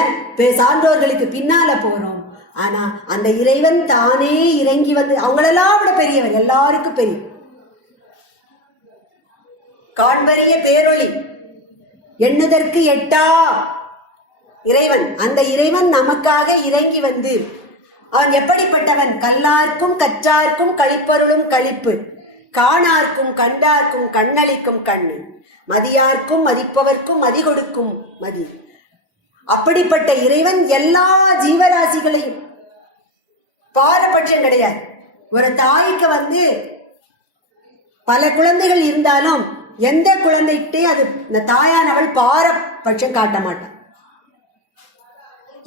சான்றோர்களுக்கு பின்னால போறோம். ஆனா அந்த இறைவன் தானே இறங்கி வந்து அவங்களெல்லாம் விட பெரியவர், எல்லாருக்கும் பெரிய காண்பரிய பேரொளி எண்ணுதற்கு எட்டா இறைவன். அந்த இறைவன் நமக்காக இறங்கி வந்து அவன் எப்படிப்பட்டவன்? கல்லார்க்கும் கற்றார்க்கும் களிப்பருளும் களிப்பு, காணார்க்கும் கண்டார்க்கும் கண்ணளிக்கும் கண்ணு, மதியார்க்கும் மதிப்பவர்க்கும் மதி கொடுக்கும் மதி. அப்படிப்பட்ட இறைவன் எல்லா ஜீவராசிகளையும் பாரபட்சம் கிடையாது. ஒரு தாய்க்கு வந்து பல குழந்தைகள் இருந்தாலும் எந்த குழந்தைகிட்டே அது இந்த தாயானவள் பாரபட்சம் காட்ட மாட்டான்.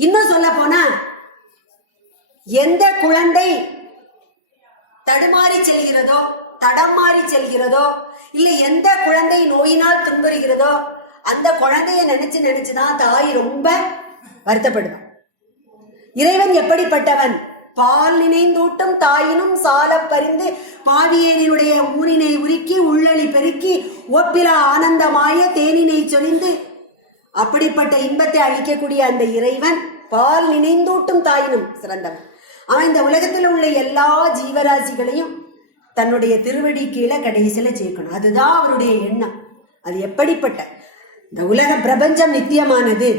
இன்னும் சொல்ல போனா எந்த குழந்தை தடுமாறி செல்கிறதோ, தடம் மாறி செல்கிறதோ, இல்ல எந்த குழந்தை நோயினால் துன்புறுகிறதோ அந்த குழந்தைய நினைச்சுதான் தாய் ரொம்ப வருத்தப்படுவான். இறைவன் எப்படிப்பட்டவன்? பால் நினைந்தூட்டும் தாயினும் சால பறிந்து பாவியேனுடைய ஊரினை உருக்கி உள்ளளி பெருக்கி ஒப்பிலா ஆனந்தமாய தேனினை சொலிந்து, அப்படிப்பட்ட இன்பத்தை அளிக்கக்கூடிய அந்த இறைவன் பால் நினைந்தூட்டும் தாயினும் சிறந்தவன். அவன் இந்த உலகத்தில் உள்ள எல்லா ஜீவராசிகளையும் தன்னுடைய திருவடி கீழே கடைசியில சேர்க்கணும். அதுதான் அவருடைய எண்ணம். அது எப்படிப்பட்ட இந்த உலக பிரபஞ்சம் நித்தியமானது.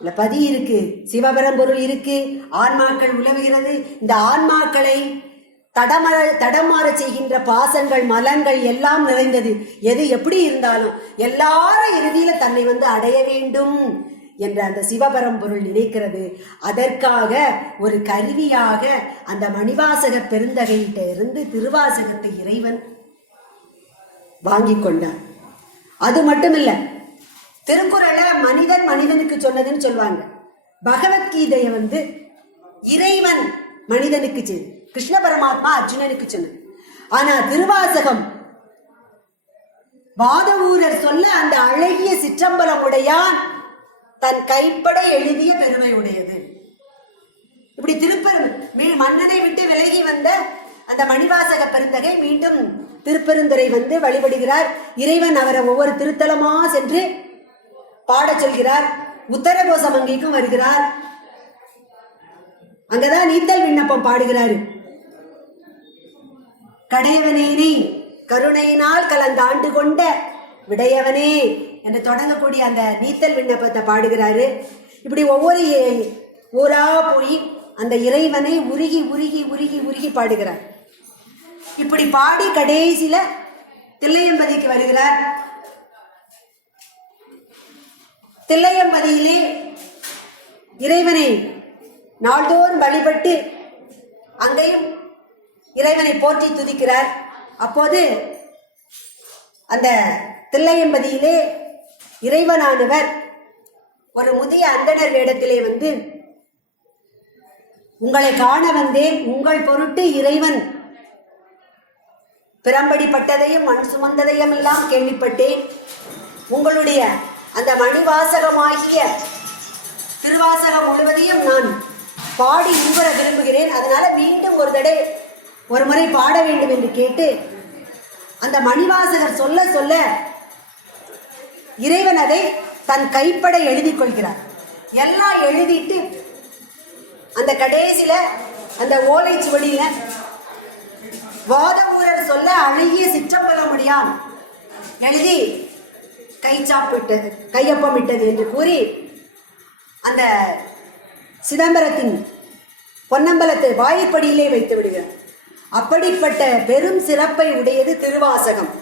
இல்ல பதி இருக்கு, சிவபரம்பொருள் இருக்கு, ஆன்மாக்கள் உலவுகிறது. இந்த ஆன்மாக்களை தடமாற செய்கின்ற பாசங்கள் மலங்கள் எல்லாம் நிறைந்தது. எது எப்படி இருந்தாலும் எல்லாரும் இறுதியில தன்னை அடைய வேண்டும் என்ற அந்த சிவபரம்பொருள் நினைக்கிறது. அதற்காக ஒரு கருவியாக அந்த மணிவாசக பெருந்தகையிட்ட இருந்து திருவாசகத்தை இறைவன் வாங்கி கொண்டார். அது மட்டுமில்ல, திருக்குறளை மனிதன் மனிதனுக்கு சொன்னதுன்னு சொல்லுவாங்க. பகவத்கீதையை இறைவன் மனிதனுக்கு செய்து, கிருஷ்ண பரமாத்மா அர்ஜுனனுக்கு சொன்னது. ஆனா திருவாசகம் வாதவூரர் சொல்ல அந்த அழகிய சிற்றம்பலமுடையான் தன் கைப்பட எழுதிய பெருமை உடையது. இப்படி மன்னனை விட்டு விலகி வந்த அந்த மணிவாசக பெருந்தகை மீண்டும் திருப்பெருந்துறை வழிபடுகிறார். இறைவன் அவரை ஒவ்வொரு திருத்தலமா சென்று பாட சொல்கிறார். உத்தரகோசமங்கைக்கும் வருகிறார். அங்கதான் நீத்தல் விண்ணப்பம் பாடுகிறாரு. கடையவனேனே கருணையினால் கலந்தாண்டு கொண்ட விடையவனே என்று தொடங்கக்கூடிய அந்த நீத்தல் விண்ணப்பத்தை பாடுகிறாரு. இப்படி ஒவ்வொரு ஊரா போய் அந்த இறைவனை உருகி உருகி உருகி உருகி பாடுகிறார். இப்படி பாடி கடைசியில தில்லையம்பதிக்கு வருகிறார். தில்லையம்பதியிலே இறைவனை நாள்தோறும் வழிபட்டு அங்கேயும் இறைவனை போற்றி துதிக்கிறார். அப்போது அந்த தில்லையம்பதியிலே இறைவனானவர் ஒரு முதிய அந்தணர் வேடத்திலே உங்களை காண வந்தேன், உங்கள் பொருட்டு இறைவன் பிறம்படிப்பட்டதையும் மண் சுமந்ததையும் எல்லாம் கேள்விப்பட்டேன். உங்களுடைய அந்த மணிவாசகமாகிய திருவாசகம் முழுவதையும் நான் பாடி உங்கர விரும்புகிறேன். அதனால மீண்டும் ஒரு முறை பாட வேண்டும் என்று கேட்டு அந்த மணிவாசகர் சொல்ல சொல்ல இறைவன் அதை தன் கைப்பட எழுதி கொள்கிறார். எல்லாம் எழுதிட்டு அந்த கடைசியில அந்த ஓலைச்சுவடியில வாதவூரர் சொல்ல அழகிய சிற்றம்பலமுடியான் எழுதி கையொப்பமிட்டது என்று கூறி அந்த சிதம்பரத்தின் பொன்னம்பலத்தை வாயிற்படியிலே வைத்து விடுகிறார். அப்படிப்பட்ட பெரும் சிறப்பை உடையது திருவாசகம்.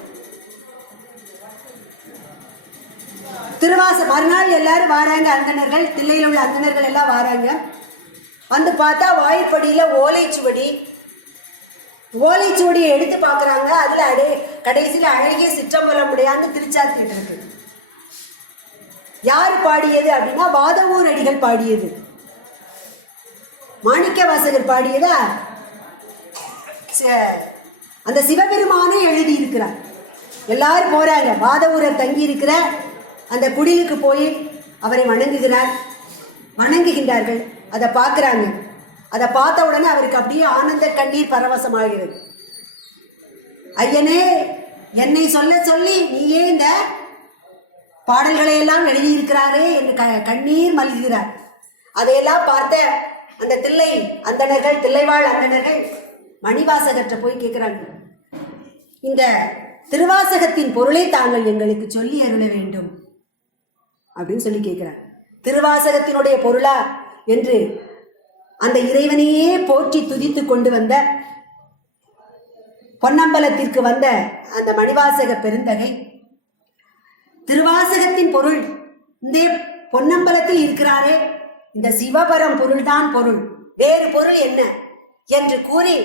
மறுநாள் எல்லாரும் வாராங்க, அந்தணர்கள், தில்லையில் உள்ள அந்தணர்கள் எல்லாம் வாராங்க. பார்த்தா வாயிற்படியில ஓலைச்சுவடியை எடுத்து பார்க்கறாங்க. அதுல கடைசியில அழகிய சிற்றம்பலமுடையான்னு திருச்சாத்திட்டு இருக்கு. யாரு பாடியது அப்படின்னா வாதவூர் அடிகள் பாடியது. மாணிக்க வாசகர் பாடியதா அந்த சிவபெருமானே எழுதி இருக்கிறார். எல்லாரும் போறாங்க. வாதவூரர் தங்கி இருக்கிற அந்த குடிலுக்கு போய் அவரை வணங்குகின்றார்கள். அதை பார்க்கிறாங்க. அதை பார்த்த உடனே அவருக்கு அப்படியே ஆனந்த கண்ணீர் பரவசமாகிறது. ஐயனே, என்னை சொல்ல சொல்லி நீயே இந்த பாடல்களை எல்லாம் எழுதியிருக்கிறாரே என்று கண்ணீர் மல்கிறார். அதையெல்லாம் பார்த்த அந்த தில்லைவாழ் அந்தணர்கள் மணிவாசகற்ற போய் கேட்கிறாங்க, இந்த திருவாசகத்தின் பொருளை தாங்கள் எங்களுக்கு சொல்லி அருள வேண்டும் அப்படின்னு சொல்லி கேட்கிறார். திருவாசகத்தினுடைய பொருளா என்று அந்த இறைவனையே போற்றி துதித்து கொண்டு வந்த பொன்னம்பலத்திற்கு வந்த அந்த மணிவாசக பெருந்தகை, திருவாசகத்தின் பொருள் இந்த பொன்னம்பலத்தில் இருக்கிறாரே, இந்த சிவபரம் பொருள்தான் பொருள், வேறு பொருள் என்ன என்று கூறி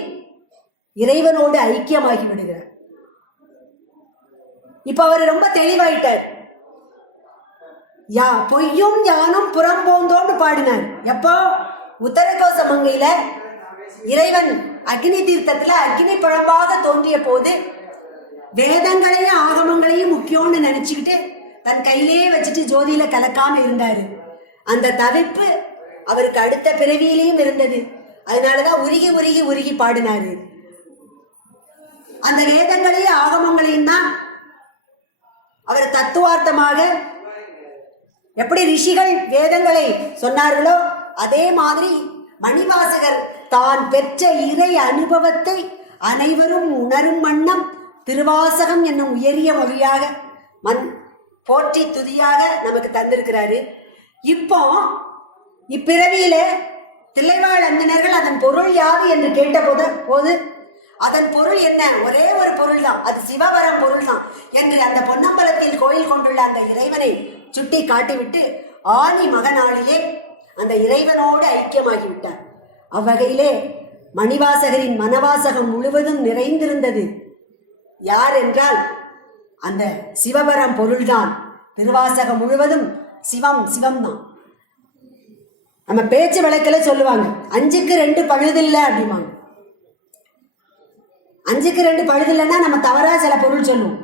இறைவனோடு ஐக்கியமாகி விடுகிறார். இப்ப அவர் ரொம்ப தெளிவாயிட்டார். பொய்யும் யானும் புறம்போந்தோன்னு பாடினார். எப்போ? உத்தரகோசமங்கையில இறைவன் அக்னி தீர்த்தத்துல அக்னி பழம்பாக தோன்றிய போது வேதங்களையும் ஆகமங்களையும் முக்கியம்னு நினைச்சுக்கிட்டு தன் கையிலே வச்சுட்டு ஜோதியில கலக்காம இருந்தாரு. அந்த தவிப்பு அவருக்கு அடுத்த பிறவியிலையும் இருந்தது. அதனாலதான் உருகி உருகி உருகி பாடினாரு. அந்த வேதங்களையும் ஆகமங்களையும் தான் அவர் தத்துவார்த்தமாக எப்படி ரிஷிகள் வேதங்களை சொன்னார்களோ அதே மாதிரி மணிவாசகர் தான் பெற்ற இறை அனுபவத்தை அனைவரும் உணரும் வண்ணம் திருவாசகம் என்னும் உயரிய மொழியாக போற்றி துதியாக நமக்கு தந்திருக்கிறாரு. இப்போ இப்பிறவியில தில்லைவாழ் அந்தணர்கள் அதன் பொருள் யாது என்று கேட்ட போது அதன் பொருள் என்ன? ஒரே ஒரு பொருள் தான், அது சிவபரம் பொருள் தான் என்று அந்த பொன்னம்பலத்தில் கோயில் கொண்டுள்ள அந்த இறைவனை சுட்டி காட்டிவிட்டு ஆனி மகனாளிலே அந்த இறைவனோடு ஐக்கியமாகிவிட்டார். அவ்வகையிலே மணிவாசகரின் மனவாசகம் முழுவதும் நிறைந்திருந்தது யார் என்றால் அந்த சிவபரம் பொருள்தான். திருவாசகம் முழுவதும் சிவம் சிவம் தான். நம்ம பேச்சு வழக்கில் சொல்லுவாங்க 5க்கு 2 பழுதில்லை அப்படிம்பாங்க. 5க்கு 2 பழுதில்லைன்னா நம்ம தவறா சில பொருள் சொல்லுவோம்.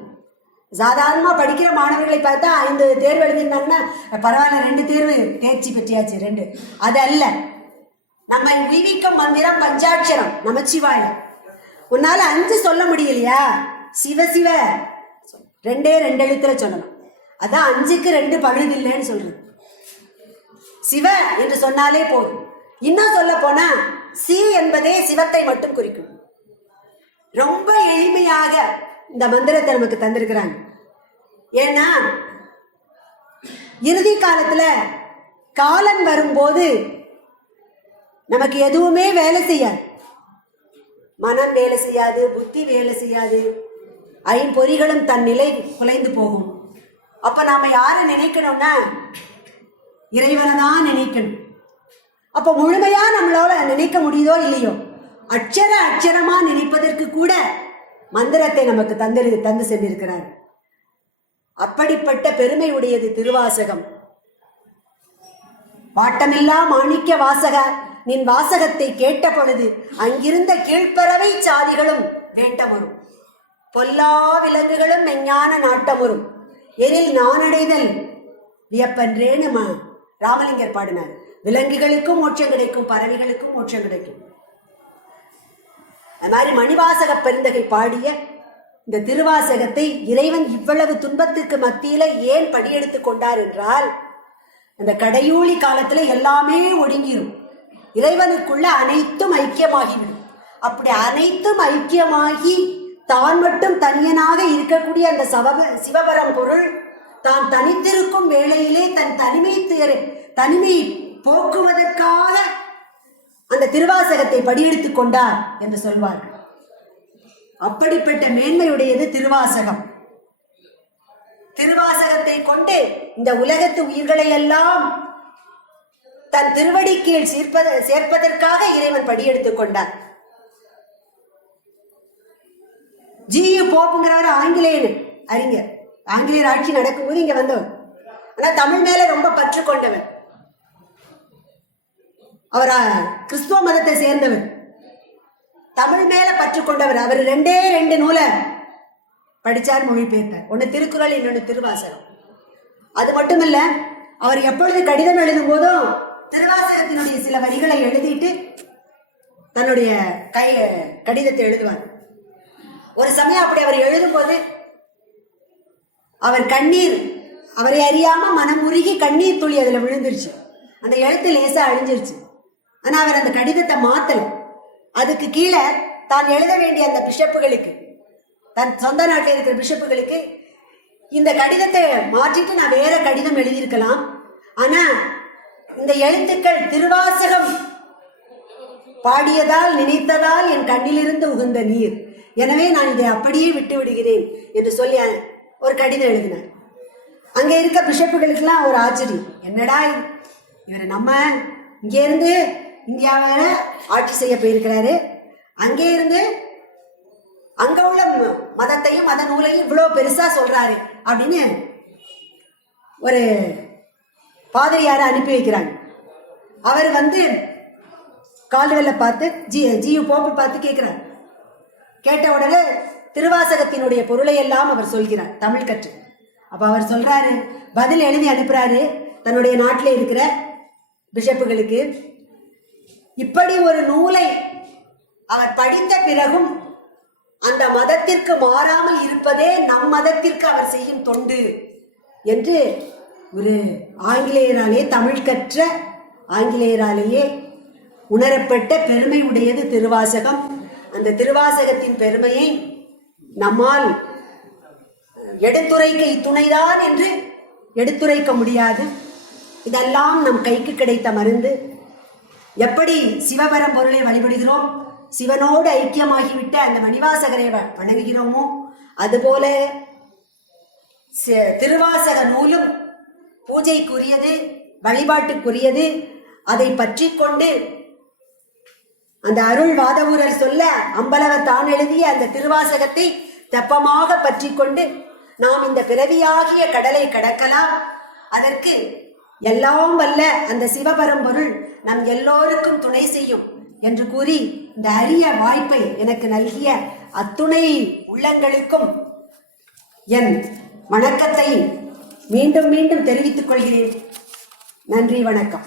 சாதாரணமாக படிக்கிற மாணவர்களை பார்த்தா 5 தேர்வு எழுதியிருந்தாங்கன்னா பரவாயில்ல 2 தேர்வு தேர்ச்சி பெற்றியாச்சு 2. அது அல்ல. நம்ம விவிக்கும் மந்திரம் பஞ்சாட்சரம் நமச்சிவாய. உன்னால 5 சொல்ல முடியலையா? சிவ சிவ 2 எழுத்துல சொல்லணும். அதான் 5க்கு 2 பழுதில்லைன்னு சொல்றது. சிவ என்று சொன்னாலே போதும். இன்னும் சொல்ல போனா சி என்பதே சிவத்தை மட்டும் குறிக்கும். ரொம்ப எளிமையாக இந்த மந்திரத்தை நமக்கு தந்திருக்கிறாங்க. ஏன்னா இறுதி காலத்துல காலன் வரும்போது நமக்கு எதுவுமே வேலை செய்யாது. மனம் வேலை செய்யாது, புத்தி வேலை செய்யாது, ஐம்பொறிகளும் தன் நிலை குலைந்து போகும். அப்ப நாம யாரை நினைக்கணும்னா இறைவனை தான் நினைக்கணும். அப்ப முழுமையா நம்மளால நினைக்க முடியுதோ இல்லையோ, அட்சரமா நினைப்பதற்கு கூட மந்திரத்தை நமக்கு தந்து சென்றிருக்கிறார். அப்படிப்பட்ட பெருமை உடையது திருவாசகம். வாட்டமில்லா மாணிக்க வாசக நின் வாசகத்தை கேட்ட பொழுது அங்கிருந்த கீழ்ப்பறவை சாதிகளும் வேண்டமரும், பொல்லா விலங்குகளும் மெஞ்ஞான நாட்டமரும், எனில் நானடைதல் வியப்பன்றேன்னு ராமலிங்கர் பாடினார். விலங்குகளுக்கும் மோட்சம் கிடைக்கும், பறவைகளுக்கும் மோட்சம் கிடைக்கும். அது மாதிரி மணிவாசக பெருந்தகை பாடிய இந்த திருவாசகத்தை இறைவன் இவ்வளவு துன்பத்துக்கு மத்தியில ஏன் படியெடுத்து கொண்டார் என்றால், அந்த கடையூழி காலத்துல எல்லாமே ஒடுங்கிரும், இறைவனுக்குள்ள அனைத்தும் ஐக்கியமாகிவிடும். அப்படி அனைத்தும் ஐக்கியமாகி தான் மட்டும் தனியனாக இருக்கக்கூடிய அந்த சிவபரம் பொருள் தான் தனித்திருக்கும் வேளையிலே தன் தனிமை போக்குவதற்காக அந்த திருவாசகத்தை படியெடுத்து கொண்டார் என்று சொல்வார்கள். அப்படிப்பட்ட மேன்மையுடையது திருவாசகம். திருவாசகத்தை கொண்டு இந்த உலகத்து உயிர்களை எல்லாம் தன் திருவடி கீழ் சேர்ப்பதற்காக இறைவன் படியெடுத்துக் கொண்டார். ஜியு போப்புங்கிறவர் ஆங்கிலேயர் அறிஞர். ஆங்கிலேயர் ஆட்சி நடக்கும்போது இங்க வந்தவர். ஆனா தமிழ் மேல ரொம்ப பற்று கொண்டவர். அவர் கிறிஸ்துவ மதத்தை சேர்ந்தவர். தமிழ் மேல பற்று கொண்டவர். அவர் 2 நூலை படிச்சார், மொழிபெயர்த்தார். ஒன்னு திருக்குறள், இன்னொன்னு திருவாசகம். அது மட்டுமல்ல, அவர் எப்பொழுது கடிதம் எழுதும் போதும் திருவாசகத்தினுடைய சில வரிகளை எழுதிட்டு தன்னுடைய கடிதத்தை எழுதுவார். ஒரு சமயம் அப்படி அவர் எழுதும்போது அவர் அவரை அறியாம மனமுருகி கண்ணீர் துளி அதுல விழுந்துருச்சு. அந்த எழுத்து லேசா அழிஞ்சிருச்சு. ஆனா அவர் அந்த கடிதத்தை மாத்தல. அதுக்கு கீழே தான் எழுத வேண்டிய அந்த பிஷப்புகளுக்கு, தன் சொந்த நாட்டில் இருக்கிற பிஷப்புகளுக்கு, இந்த கடிதத்தை மாற்றிட்டு நான் வேற கடிதம் எழுதியிருக்கலாம், ஆனா இந்த எழுத்துக்கள் திருவாசகம் பாடியதால் நினைத்ததால் என் கண்ணிலிருந்து உகுந்த நீர், எனவே நான் இதை அப்படியே விட்டு விடுகிறேன் என்று சொல்லி ஒரு கடிதம் எழுதினார். அங்கே இருக்க பிஷப்புகளுக்கெல்லாம் ஒரு ஆச்சரியம். என்னடா இவர் நம்ம இங்கே இருந்து இந்தியாவில ஆட்சி செய்ய போயிருக்கிறாரு, அங்கே இருந்து அங்க உள்ள மதத்தையும் மத நூலையும் இவ்வளவு பெருசா சொல்றாரு அப்படின்னு ஒரு பாதிரியார அனுப்பி வைக்கிறாங்க. அவர் கால்வெல்ல பார்த்து ஜியு போப்பு பார்த்து கேட்கிறார். கேட்ட உடனே திருவாசகத்தினுடைய பொருளை எல்லாம் அவர் சொல்கிறார், தமிழ் கற்று. அப்ப அவர் சொல்றாரு, பதில் எழுதி அனுப்புறாரு தன்னுடைய நாட்டில் இருக்கிற பிஷப்புகளுக்கு. இப்படி ஒரு நூலை அவர் படித்த பிறகும் அந்த மதத்திற்கு மாறாமல் இருப்பதே நம் மதத்திற்கு அவர் செய்யும் தொண்டு என்று ஒரு ஆங்கிலேயராலே, தமிழ் கற்ற ஆங்கிலேயராலேயே உணரப்பட்ட பெருமை உடையது திருவாசகம். அந்த திருவாசகத்தின் பெருமையை நம்மால் எடுத்துரைக்க இத்துணைதான் என்று எடுத்துரைக்க முடியாது. இதெல்லாம் நம் கைக்கு கிடைத்த மருந்து. எப்படி சிவபரம் பொருளை வழிபடுகிறோம், சிவனோடு ஐக்கியமாகிவிட்ட அந்த மணிவாசகரை வணங்குகிறோமோ, அதுபோல திருவாசக நூலும் பூஜைக்குரியது, வழிபாட்டுக்குரியது. அதை பற்றி கொண்டு அந்த அருள் வாதவூரர் சொல்ல அம்பலவர் தான் எழுதிய அந்த திருவாசகத்தை தெப்பமாக பற்றி கொண்டு நாம் இந்த பிறவியாகிய கடலை கடக்கலாம். அதற்கு எல்லாம் வல்ல அந்த சிவபரம்பொருள் நம் எல்லோருக்கும் துணை செய்யும் என்று கூறி இந்த அரிய வாய்ப்பை எனக்கு நல்கிய அத்துணை உள்ளங்களுக்கும் என் வணக்கத்தை மீண்டும் மீண்டும் தெரிவித்துக் கொள்கிறேன். நன்றி, வணக்கம்.